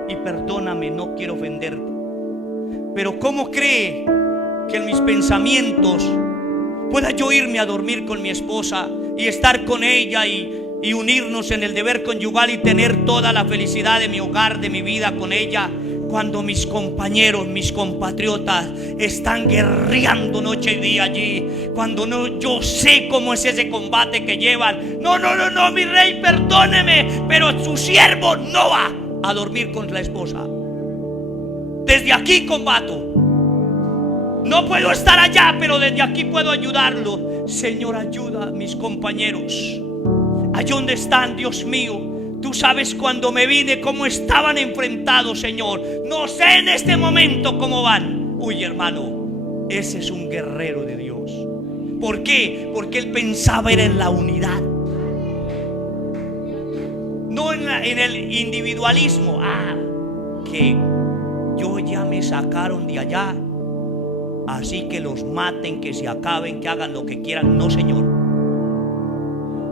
y perdóname, no quiero ofenderte, pero ¿cómo cree que en mis pensamientos pueda yo irme a dormir con mi esposa y estar con ella y unirnos en el deber conyugal y tener toda la felicidad de mi hogar, de mi vida con ella, cuando mis compañeros, mis compatriotas están guerreando noche y día allí? Cuando no, yo sé cómo es ese combate que llevan. No, mi rey, perdóneme, pero su siervo no va a dormir con la esposa. Desde aquí combato. No puedo estar allá, pero desde aquí puedo ayudarlo. Señor, ayuda a mis compañeros. Allí donde están, Dios mío, tú sabes cuando me vine cómo estaban enfrentados, Señor. No sé en este momento cómo van. Uy, hermano, ese es un guerrero de Dios. ¿Por qué? Porque él pensaba era en la unidad, no en el individualismo. Que yo ya me sacaron de allá, así que los maten, que se acaben, que hagan lo que quieran. No, Señor.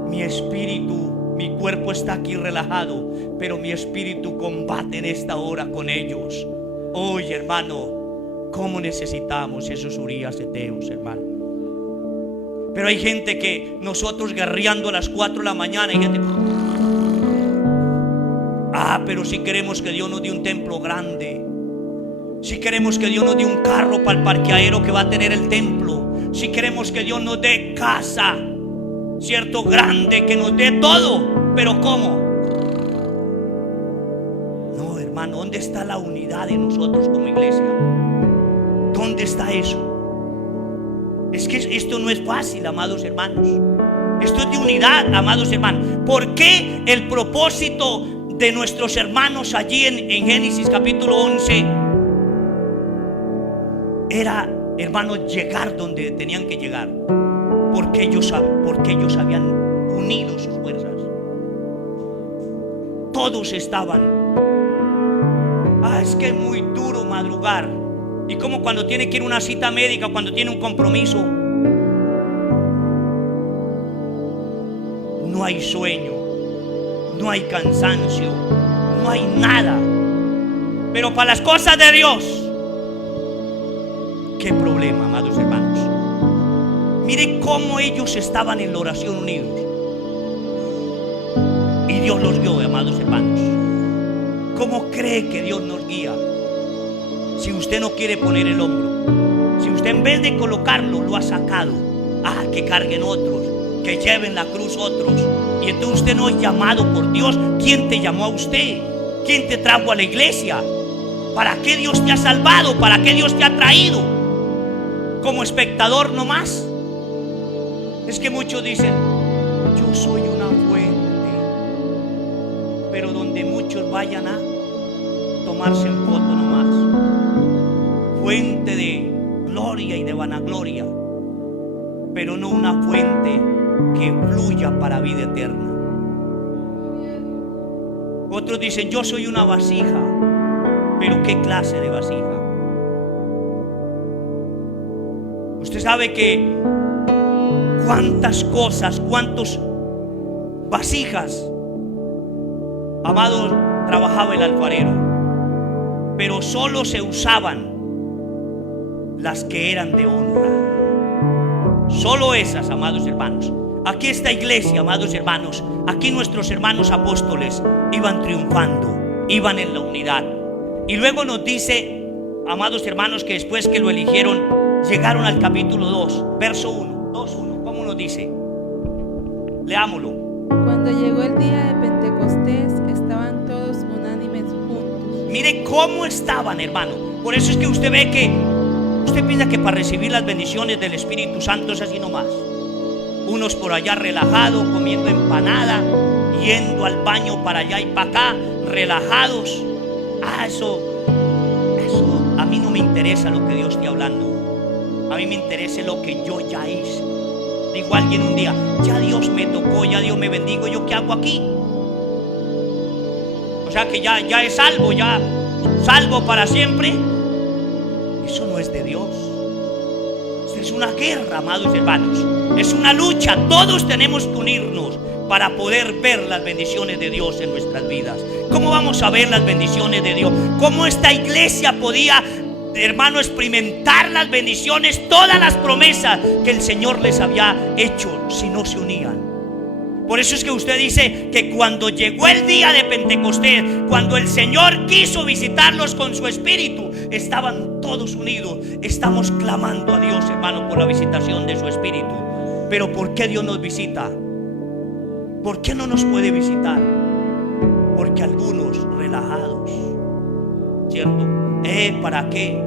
Mi espíritu Mi cuerpo está aquí relajado, pero mi espíritu combate en esta hora con ellos. Oye, hermano, cómo necesitamos esos Urías heteos, hermano. Pero hay gente que nosotros guerreando a las 4 de la mañana, hay gente, pero si queremos que Dios nos dé un templo grande, si queremos que Dios nos dé un carro para el parqueadero que va a tener el templo, si queremos que Dios nos dé casa, cierto, grande, que nos dé todo, pero ¿cómo? No, hermano, ¿dónde está la unidad de nosotros como iglesia? ¿Dónde está eso? Es que esto no es fácil, amados hermanos. Esto es de unidad, amados hermanos. ¿Por qué el propósito de nuestros hermanos allí en Génesis capítulo 11 era, hermanos, llegar donde tenían que llegar? Porque ellos habían unido sus fuerzas. Todos estaban. Es que es muy duro madrugar. Y como cuando tiene que ir a una cita médica, cuando tiene un compromiso, no hay sueño, no hay cansancio, no hay nada. Pero para las cosas de Dios, qué problema, amados hermanos. Mire cómo ellos estaban en la oración unidos. Y Dios los guió, amados hermanos. ¿Cómo cree que Dios nos guía? Si usted no quiere poner el hombro, si usted en vez de colocarlo lo ha sacado, que carguen otros, que lleven la cruz otros, y entonces usted no es llamado por Dios. ¿Quién te llamó a usted? ¿Quién te trajo a la iglesia? ¿Para qué Dios te ha salvado? ¿Para qué Dios te ha traído? ¿Como espectador nomás? Es que muchos dicen, yo soy una fuente, pero donde muchos vayan a tomarse en foto nomás. Fuente de gloria y de vanagloria, pero no una fuente que fluya para vida eterna. Otros dicen, yo soy una vasija, pero ¿qué clase de vasija? Usted sabe que cuántas cosas, cuántos vasijas, amado, trabajaba el alfarero, pero solo se usaban las que eran de honra. Solo esas, amados hermanos. Aquí esta iglesia, amados hermanos, aquí nuestros hermanos apóstoles iban triunfando, iban en la unidad. Y luego nos dice, amados hermanos, que después que lo eligieron, llegaron al capítulo 2, verso 1, 2:1. ¿Cómo nos dice? Leámoslo. Cuando llegó el día de Pentecostés, estaban todos unánimes juntos. Mire cómo estaban, hermano. Por eso es que usted ve que usted piensa que para recibir las bendiciones del Espíritu Santo es así nomás. Unos por allá relajados, comiendo empanada, yendo al baño para allá y para acá, relajados. Eso a mí no me interesa lo que Dios esté hablando. A mí me interesa lo que yo ya hice. Dijo alguien un día, ya Dios me tocó, ya Dios me bendigo, ¿yo qué hago aquí? O sea que ya es salvo, ya salvo para siempre. Eso no es de Dios. Esto es una guerra, amados hermanos. Es una lucha. Todos tenemos que unirnos para poder ver las bendiciones de Dios en nuestras vidas. ¿Cómo vamos a ver las bendiciones de Dios? ¿Cómo esta iglesia podía, hermano, experimentar las bendiciones, todas las promesas que el Señor les había hecho si no se unían? Por eso es que usted dice que cuando llegó el día de Pentecostés, cuando el Señor quiso visitarlos con su Espíritu, estaban todos unidos. Estamos clamando a Dios, hermano, por la visitación de su Espíritu. Pero ¿por qué Dios nos visita? ¿Por qué no nos puede visitar? Porque algunos relajados, ¿cierto? ¿Para qué?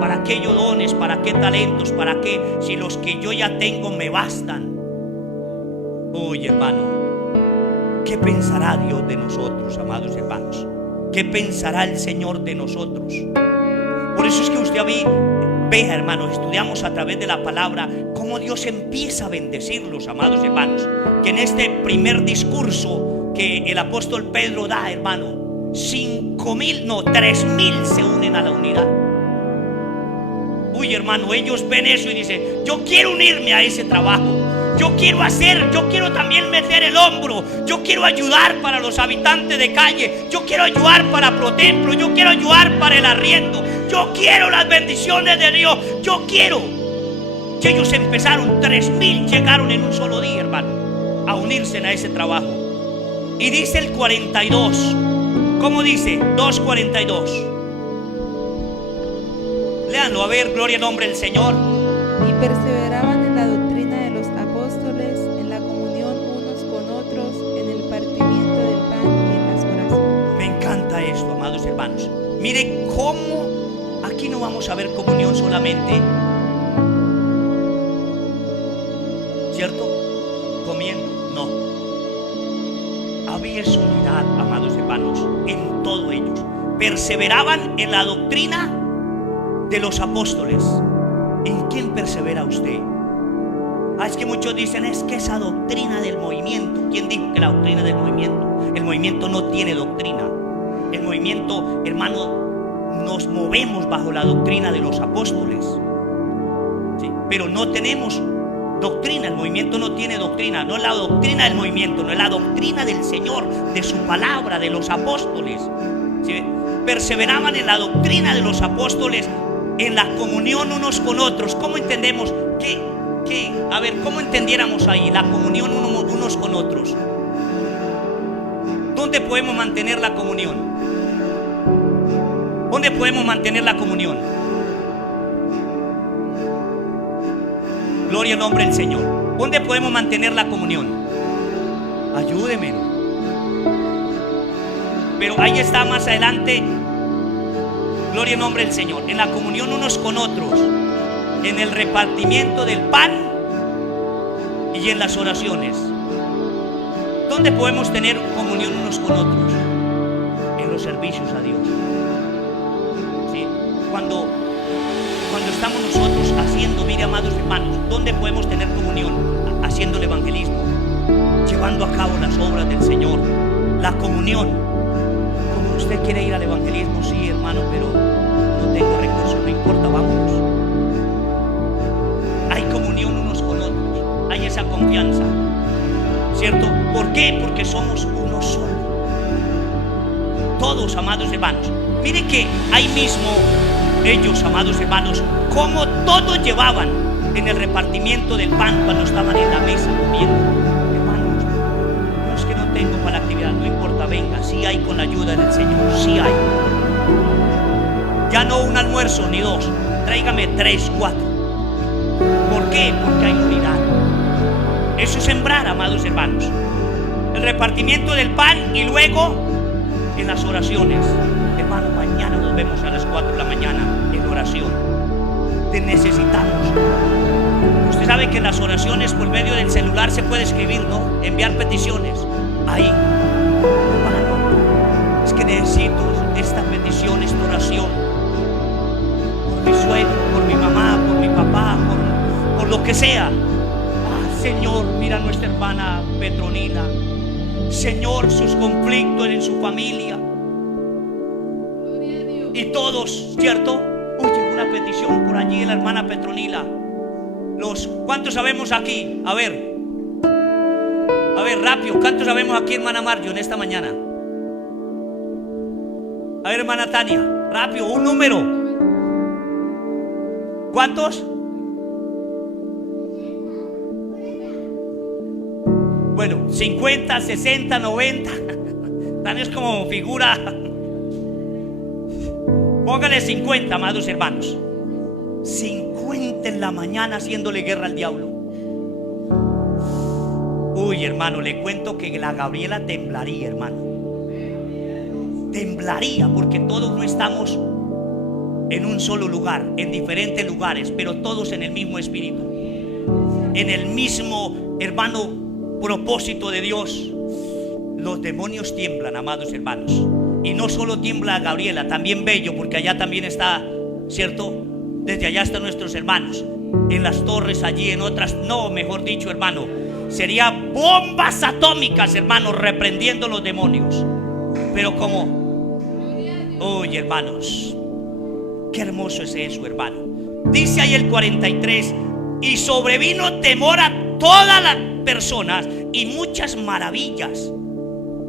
¿Para qué yo dones? ¿Para qué talentos? ¿Para qué? Si los que yo ya tengo me bastan. Oye, hermano, ¿qué pensará Dios de nosotros, amados hermanos? ¿Qué pensará el Señor de nosotros? Por eso es que usted vea, hermano, estudiamos a través de la palabra cómo Dios empieza a bendecirlos, amados hermanos. Que en este primer discurso que el apóstol Pedro da, hermano, 3,000 se unen a la unidad. Uy, hermano, ellos ven eso y dicen, yo quiero unirme a ese trabajo. Yo quiero también meter el hombro. Yo quiero ayudar para los habitantes de calle. Yo quiero ayudar para ProTemplo. Yo quiero ayudar para el arriendo. Yo quiero las bendiciones de Dios. Yo quiero. Y ellos empezaron, 3,000 llegaron en un solo día, hermano, a unirse a ese trabajo. Y dice el 42. ¿Cómo dice? 2:42. Léanlo, a ver, gloria al nombre del Señor. Y perseveraban en la doctrina de los apóstoles, en la comunión unos con otros, en el partimiento del pan y en las oraciones. Me encanta esto, amados hermanos. Mire cómo aquí no vamos a ver comunión solamente, ¿cierto? Comiendo, no. Había unidad, amados hermanos, en todo ellos. Perseveraban en la doctrina de los apóstoles. ¿En quién persevera usted? Es que muchos dicen, es que esa doctrina del movimiento. ¿Quién dijo que la doctrina del movimiento? El movimiento no tiene doctrina. El movimiento, hermano, nos movemos bajo la doctrina de los apóstoles, ¿sí? Pero no tenemos doctrina. El movimiento no tiene doctrina. No es la doctrina del movimiento, no es la doctrina del Señor, de su palabra, de los apóstoles, ¿sí? Perseveraban en la doctrina de los apóstoles, en la comunión unos con otros. ¿Cómo entendemos? A ver, ¿cómo entendiéramos ahí la comunión unos con otros? ¿Dónde podemos mantener la comunión? ¿Dónde podemos mantener la comunión? Gloria al nombre del Señor. ¿Dónde podemos mantener la comunión? Ayúdeme. Pero ahí está más adelante. Gloria al nombre del Señor. En la comunión unos con otros, en el repartimiento del pan y en las oraciones. ¿Dónde podemos tener comunión unos con otros? En los servicios a Dios, ¿sí? Cuando estamos nosotros haciendo, mire, amados hermanos, ¿dónde podemos tener comunión? Haciendo el evangelismo, llevando a cabo las obras del Señor. La comunión. Usted quiere ir al evangelismo, sí, hermano, pero no tengo recursos, no importa, vámonos. Hay comunión unos con otros, hay esa confianza, ¿cierto? ¿Por qué? Porque somos uno solo. Todos, amados hermanos. Mire que ahí mismo ellos, amados hermanos, como todos llevaban en el repartimiento del pan cuando estaban en la mesa comiendo. Tengo para la actividad, no importa, venga, sí hay con la ayuda del Señor, sí hay. Ya no un almuerzo ni dos, tráigame 3, 4. ¿Por qué? Porque hay unidad. Eso es sembrar, amados hermanos. El repartimiento del pan y luego en las oraciones. Hermano, mañana nos vemos a las 4 de la mañana en oración. Te necesitamos. Usted sabe que en las oraciones por medio del celular se puede escribir, ¿no? Enviar peticiones. Ahí, hermano, es que necesito esta petición, esta oración, por mi suegro, por mi mamá, por mi papá, por lo que sea. Señor, mira a nuestra hermana Petronila. Señor, sus conflictos en su familia. Y todos, ¿cierto? Oye, una petición por allí de la hermana Petronila. ¿Cuántos sabemos aquí? A ver, rápido, ¿cuántos sabemos aquí, hermana Mario, en esta mañana? A ver, hermana Tania, rápido, un número. ¿Cuántos? Bueno, 50, 60, 90. Tania es como figura. Póngale 50, amados hermanos. 50 en la mañana haciéndole guerra al diablo. Uy, hermano, le cuento que la Gabriela temblaría, hermano. Temblaría, porque todos no estamos en un solo lugar, en diferentes lugares, pero todos en el mismo espíritu, en el mismo, hermano, propósito de Dios. Los demonios tiemblan, amados hermanos. Y no solo tiembla Gabriela, también Bello, porque allá también está, ¿cierto? Desde allá están nuestros hermanos, en las torres allí, en otras, no, mejor dicho, hermano, sería bombas atómicas, hermanos, reprendiendo los demonios. Pero como, oye, hermanos, qué hermoso es eso, hermano. Dice ahí el 43: y sobrevino temor a todas las personas y muchas maravillas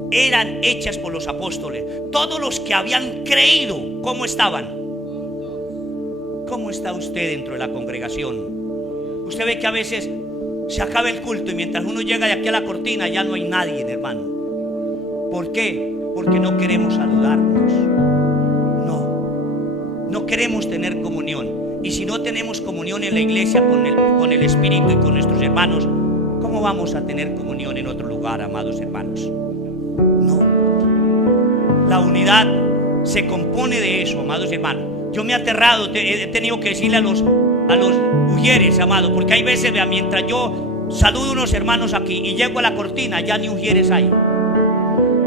eran hechas por los apóstoles. Todos los que habían creído, ¿cómo estaban? ¿Cómo está usted dentro de la congregación? Usted ve que a veces se acaba el culto y mientras uno llega de aquí a la cortina ya no hay nadie, hermano. ¿Por qué? Porque no queremos saludarnos. No queremos tener comunión. Y si no tenemos comunión en la iglesia con el Espíritu y con nuestros hermanos, ¿cómo vamos a tener comunión en otro lugar, amados hermanos? No. La unidad se compone de eso, amados hermanos. Yo me he aterrado, he tenido que decirle a los ujieres, amados, porque hay veces, vea, mientras yo saludo a unos hermanos aquí y llego a la cortina, ya ni ujieres hay.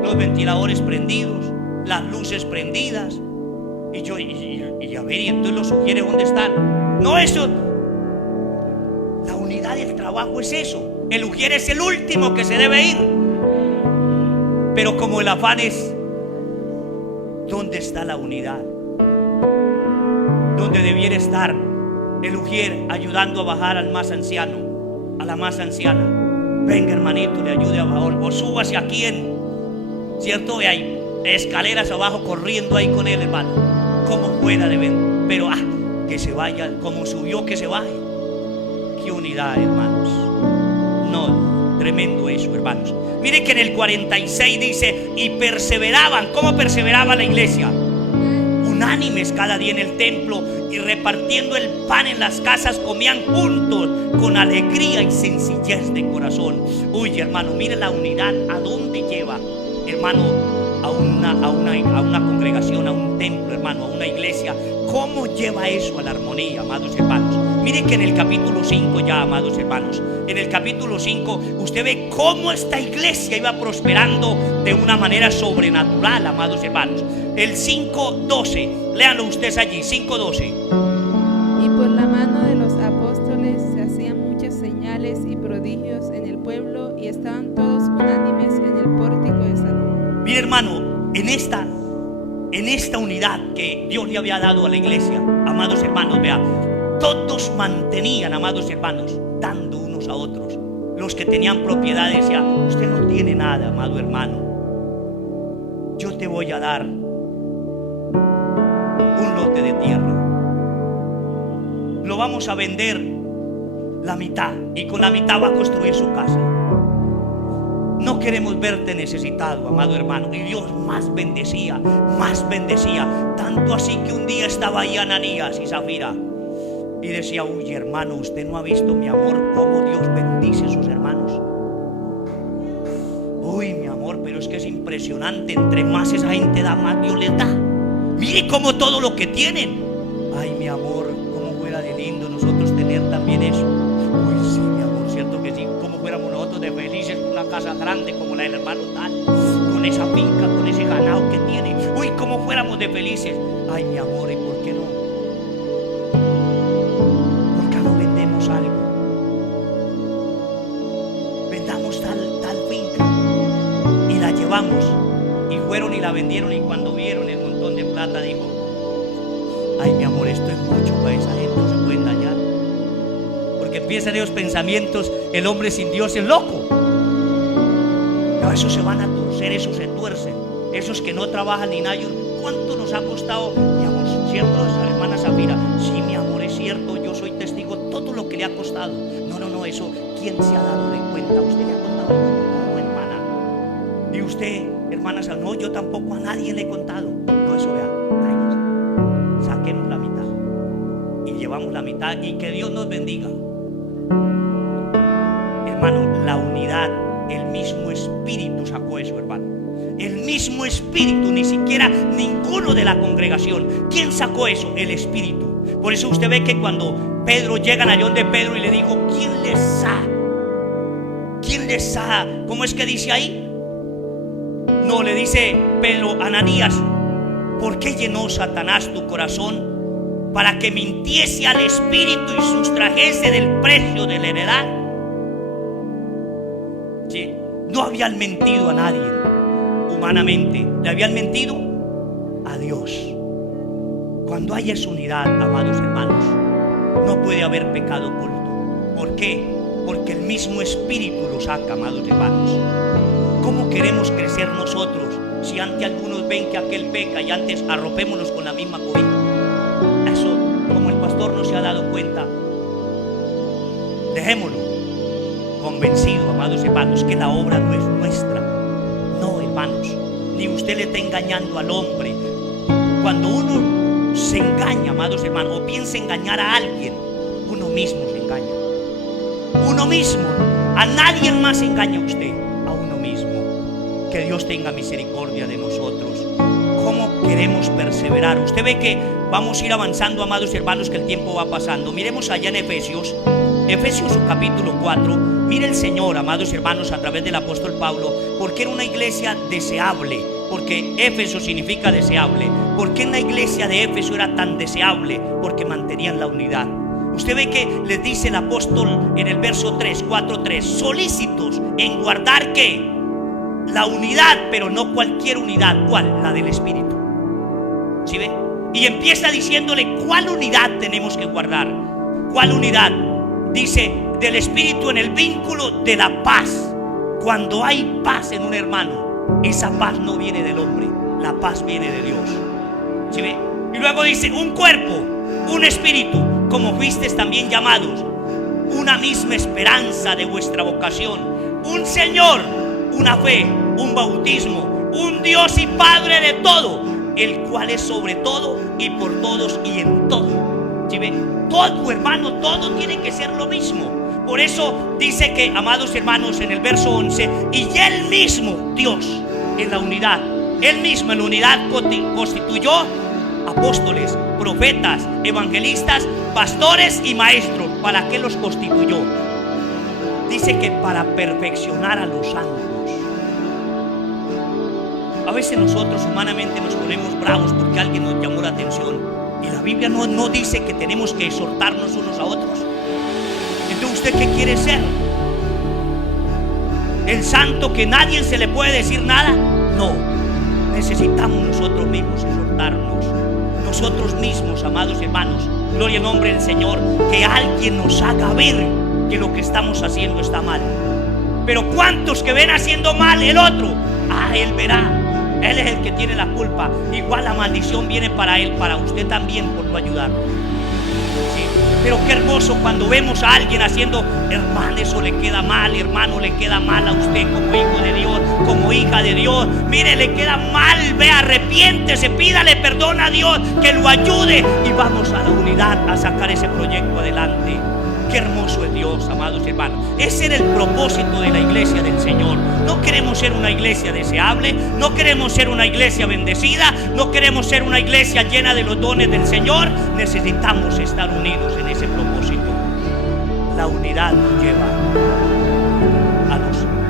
Los ventiladores prendidos, las luces prendidas. Y yo, y a ver, y entonces los ujieres, ¿dónde están? No, eso. La unidad del trabajo es eso. El ujier es el último que se debe ir. Pero como el afán es, ¿dónde está la unidad? Donde debiera estar el ujier ayudando a bajar al más anciano, a la más anciana. Venga, hermanito, le ayude a bajar. O súbase aquí ¿cierto? Y hay escaleras abajo corriendo ahí con él, hermano. Como fuera de ver, pero que se vaya, como subió, que se baje. Qué unidad, hermanos. No, tremendo eso, hermanos. Mire que en el 46 dice: y perseveraban. ¿Cómo perseveraba la iglesia? Unánimes cada día en el templo y repartiendo el pan en las casas, comían juntos con alegría y sencillez de corazón. Uy, hermano, mire la unidad a dónde lleva, hermano, a una congregación, a un templo, hermano, a una iglesia. ¿Cómo lleva eso a la armonía, amados hermanos? Miren que en el capítulo 5 ya, amados hermanos, en el capítulo 5 usted ve cómo esta iglesia iba prosperando de una manera sobrenatural, amados hermanos. El 5:12, léanlo ustedes allí, 5:12. Y por la mano de los apóstoles se hacían muchas señales y prodigios en el pueblo, y estaban todos unánimes en el pórtico de Salomón. Mire, hermano, en esta unidad que Dios le había dado a la iglesia, amados hermanos, vea, todos mantenían, amados hermanos, dando unos a otros. Los que tenían propiedades decían: usted no tiene nada, amado hermano, yo te voy a dar un lote de tierra, lo vamos a vender la mitad y con la mitad va a construir su casa. No queremos verte necesitado, amado hermano. Y Dios más bendecía, tanto así que un día estaba ahí Ananías y Zafira y decía: uy, hermano, usted no ha visto mi amor, cómo Dios bendice a sus hermanos. Uy, mi amor, pero es que es impresionante, entre más esa gente da, más Dios les da. Mire cómo todo lo que tienen. Ay, mi amor, cómo fuera de lindo nosotros tener también eso. Uy, sí, mi amor, cierto que sí. Cómo fuéramos nosotros de felices con una casa grande como la del hermano tal, con esa finca, con ese ganado que tiene. Uy, cómo fuéramos de felices. Ay, mi amor, ¿y por qué no? ¿Por qué no vendemos algo? Vendamos tal finca y la llevamos. Y fueron y la vendieron, y cuando vieron el montón de plata, dijo: ay, mi amor, esto es mucho para esa gente, no se pueden dañar. Porque empiezan esos pensamientos: el hombre sin Dios es loco. No, esos se van a torcer, esos se tuercen. Esos que no trabajan ni nada. ¿Cuánto nos ha costado, mi amor? ¿Cierto, hermana Zafira? Sí, mi amor, es cierto, yo soy testigo, todo lo que le ha costado. No, eso, ¿quién se ha dado de cuenta? ¿Usted le ha contado? No, hermana. Y usted, hermana Zafira: no, yo tampoco, a nadie le he contado. No, eso, vea, cállese. Saquemos la mitad y llevamos la mitad, y que Dios nos bendiga. Hermano, la unidad, el mismo Espíritu sacó eso, hermano. El mismo Espíritu, ni siquiera ninguno de la congregación. ¿Quién sacó eso? El Espíritu. Por eso usted ve que cuando Pedro llegan a donde Pedro y le dijo: ¿quién les ha? ¿Cómo es que dice ahí? No, le dice Pedro: Ananías, ¿por qué llenó Satanás tu corazón para que mintiese al Espíritu y sustrajese del precio de la heredad? Sí, no habían mentido a nadie humanamente, le habían mentido a Dios. Cuando hay esa unidad, amados hermanos, no puede haber pecado oculto. ¿Por qué? porque el mismo Espíritu lo saca, amados hermanos. ¿Cómo queremos crecer nosotros si ante algunos ven que aquel peca y antes arropémonos con la misma cobija? Eso, como el pastor no se ha dado cuenta, dejémoslo convencido, amados hermanos, que la obra no es nuestra. No, hermanos, ni usted le está engañando al hombre. Cuando uno se engaña, amados hermanos, o piensa engañar a alguien, uno mismo se engaña. Uno mismo, a nadie más engaña a usted, a uno mismo. Que Dios tenga misericordia de nosotros. ¿Cómo queremos perseverar? Usted ve que vamos a ir avanzando, amados hermanos, que el tiempo va pasando. Miremos allá en Efesios capítulo 4. Mire el Señor, amados hermanos, a través del apóstol Pablo, porque era una iglesia deseable, porque Éfeso significa deseable. ¿Por qué en la iglesia de Éfeso era tan deseable? Porque mantenían la unidad. Usted ve que les dice el apóstol en el verso 4:3, solícitos en guardar ¿qué? La unidad, pero no cualquier unidad. ¿Cuál? La del Espíritu. ¿Sí ve? Y empieza diciéndole cuál unidad tenemos que guardar. ¿Cuál unidad? Dice del Espíritu, en el vínculo de la paz. Cuando hay paz en un hermano, esa paz no viene del hombre, la paz viene de Dios. ¿Sí ve? Y luego dice un cuerpo, un espíritu, como fuisteis también llamados, una misma esperanza de vuestra vocación, un Señor, una fe, un bautismo, un Dios y Padre de todo, el cual es sobre todo y por todos y en todo. ¿Sí ven? Todo, hermano, todo tiene que ser lo mismo. Por eso dice que, amados hermanos, en el verso 11, y Él mismo, Dios, en la unidad, Él mismo en la unidad constituyó apóstoles, profetas, evangelistas, pastores y maestros. ¿Para qué los constituyó? Dice que para perfeccionar a los santos. A veces nosotros humanamente nos ponemos bravos porque alguien nos llamó la atención, y la Biblia no dice que tenemos que exhortarnos unos a otros. Entonces, ¿usted qué quiere ser? ¿El santo que nadie se le puede decir nada? No, necesitamos nosotros mismos exhortarnos. Nosotros mismos, amados hermanos, gloria al nombre del Señor, que alguien nos haga ver que lo que estamos haciendo está mal. Pero ¿cuántos que ven haciendo mal el otro? Él verá. Él es el que tiene la culpa. Igual la maldición viene para él, para usted también, por no ayudar. Sí. Pero qué hermoso cuando vemos a alguien haciendo, hermano, eso le queda mal, hermano, le queda mal a usted como hijo de Dios, como hija de Dios. Mire, le queda mal, ve, arrepiéntese, pídale perdón a Dios, que lo ayude, y vamos a la unidad a sacar ese proyecto adelante. Qué hermoso es Dios, amados hermanos. Ese era el propósito de la iglesia del Señor. No queremos ser una iglesia deseable, no queremos ser una iglesia bendecida, no queremos ser una iglesia llena de los dones del Señor. Necesitamos estar unidos en ese propósito. La unidad nos lleva a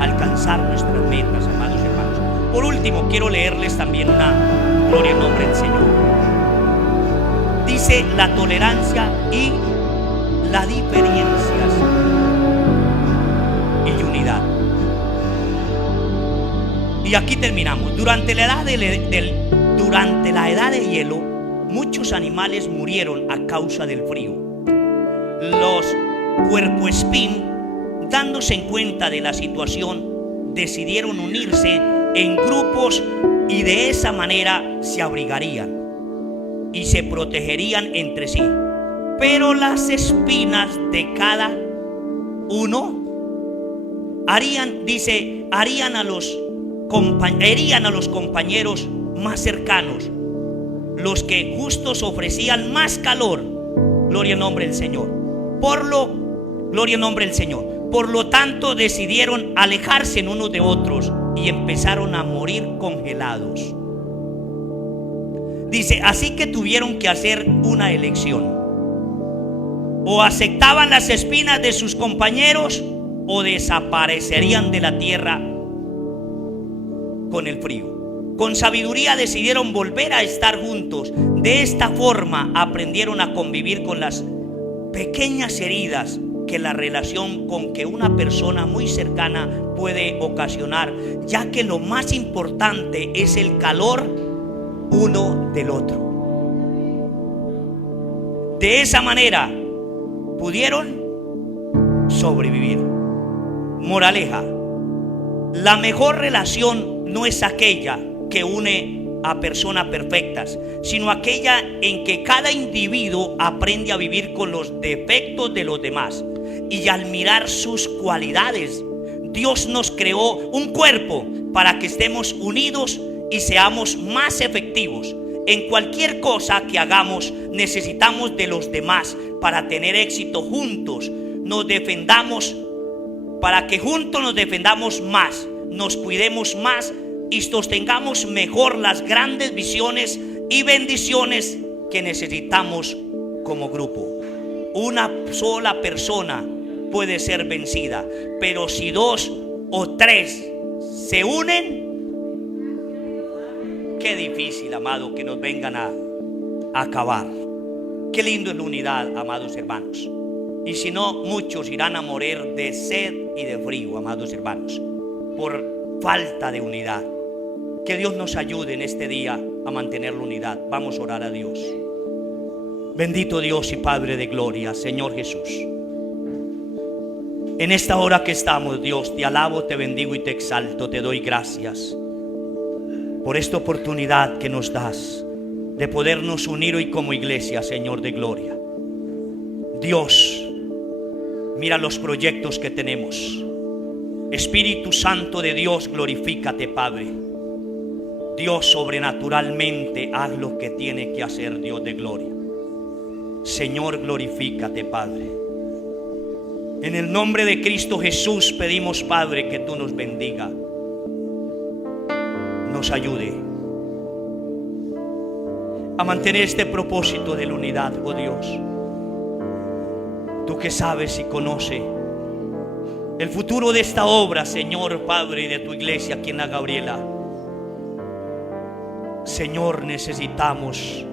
alcanzar nuestras metas, amados hermanos. Por último, quiero leerles también una gloria en nombre del Señor. Dice la tolerancia y las diferencias y unidad. Y aquí terminamos. Durante la edad de hielo, muchos animales murieron a causa del frío. Los cuerpoespín, dándose en cuenta de la situación, decidieron unirse en grupos y de esa manera se abrigarían y se protegerían entre sí. Pero las espinas de cada uno herían a los compañeros más cercanos, los que justos ofrecían más calor. Gloria al nombre del Señor. Gloria al nombre del Señor. Por lo tanto, decidieron alejarse unos de otros y empezaron a morir congelados. Dice, así que tuvieron que hacer una elección. O aceptaban las espinas de sus compañeros o desaparecerían de la tierra con el frío. Con sabiduría decidieron volver a estar juntos. De esta forma aprendieron a convivir con las pequeñas heridas que la relación con que una persona muy cercana puede ocasionar, ya que lo más importante es el calor uno del otro. De esa manera pudieron sobrevivir. Moraleja: la mejor relación no es aquella que une a personas perfectas, sino aquella en que cada individuo aprende a vivir con los defectos de los demás y al mirar sus cualidades. Dios nos creó un cuerpo para que estemos unidos y seamos más efectivos. En cualquier cosa que hagamos necesitamos de los demás para tener éxito. Juntos nos defendamos, para que juntos nos defendamos más, nos cuidemos más y sostengamos mejor las grandes visiones y bendiciones que necesitamos como grupo. Una sola persona puede ser vencida, pero si 2 o 3 se unen, qué difícil, amado, que nos vengan a acabar. Qué lindo es la unidad, amados hermanos. Y si no, muchos irán a morir de sed y de frío, amados hermanos, por falta de unidad. Que Dios nos ayude en este día a mantener la unidad. Vamos a orar a Dios. Bendito Dios y Padre de gloria, Señor Jesús, en esta hora que estamos, Dios, te alabo, te bendigo y te exalto. Te doy gracias por esta oportunidad que nos das de podernos unir hoy como iglesia, Señor de gloria. Dios, mira los proyectos que tenemos. Espíritu Santo de Dios, glorifícate, Padre. Dios, sobrenaturalmente haz lo que tiene que hacer, Dios de gloria. Señor, glorifícate, Padre. En el nombre de Cristo Jesús pedimos, Padre, que tú nos bendiga, nos ayude a mantener este propósito de la unidad, oh Dios. Tú que sabes y conoces el futuro de esta obra, Señor Padre, y de tu iglesia aquí en La Gabriela. Señor, necesitamos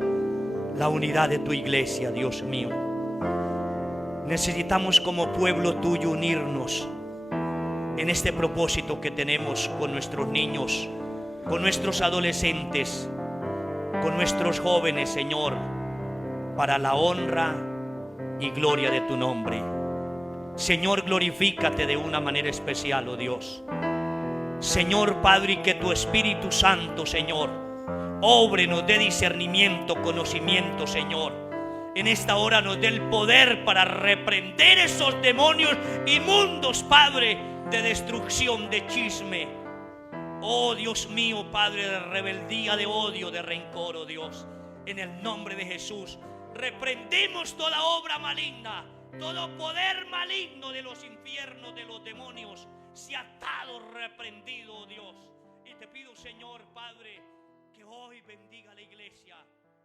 la unidad de tu iglesia, Dios mío. Necesitamos como pueblo tuyo unirnos en este propósito que tenemos con nuestros niños, con nuestros adolescentes, con nuestros jóvenes, Señor, para la honra y gloria de tu nombre. Señor, glorifícate de una manera especial, oh Dios. Señor Padre, y que tu Espíritu Santo, Señor, obre, nos dé discernimiento, conocimiento, Señor. En esta hora nos dé el poder para reprender esos demonios inmundos, Padre, de destrucción, de chisme. Oh Dios mío, Padre, de rebeldía, de odio, de rencor, oh Dios. En el nombre de Jesús, reprendemos toda obra maligna, todo poder maligno de los infiernos, de los demonios, sea atado, reprendido, oh Dios. Y te pido, Señor, Padre, que hoy bendiga a la iglesia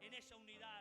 en esa unidad.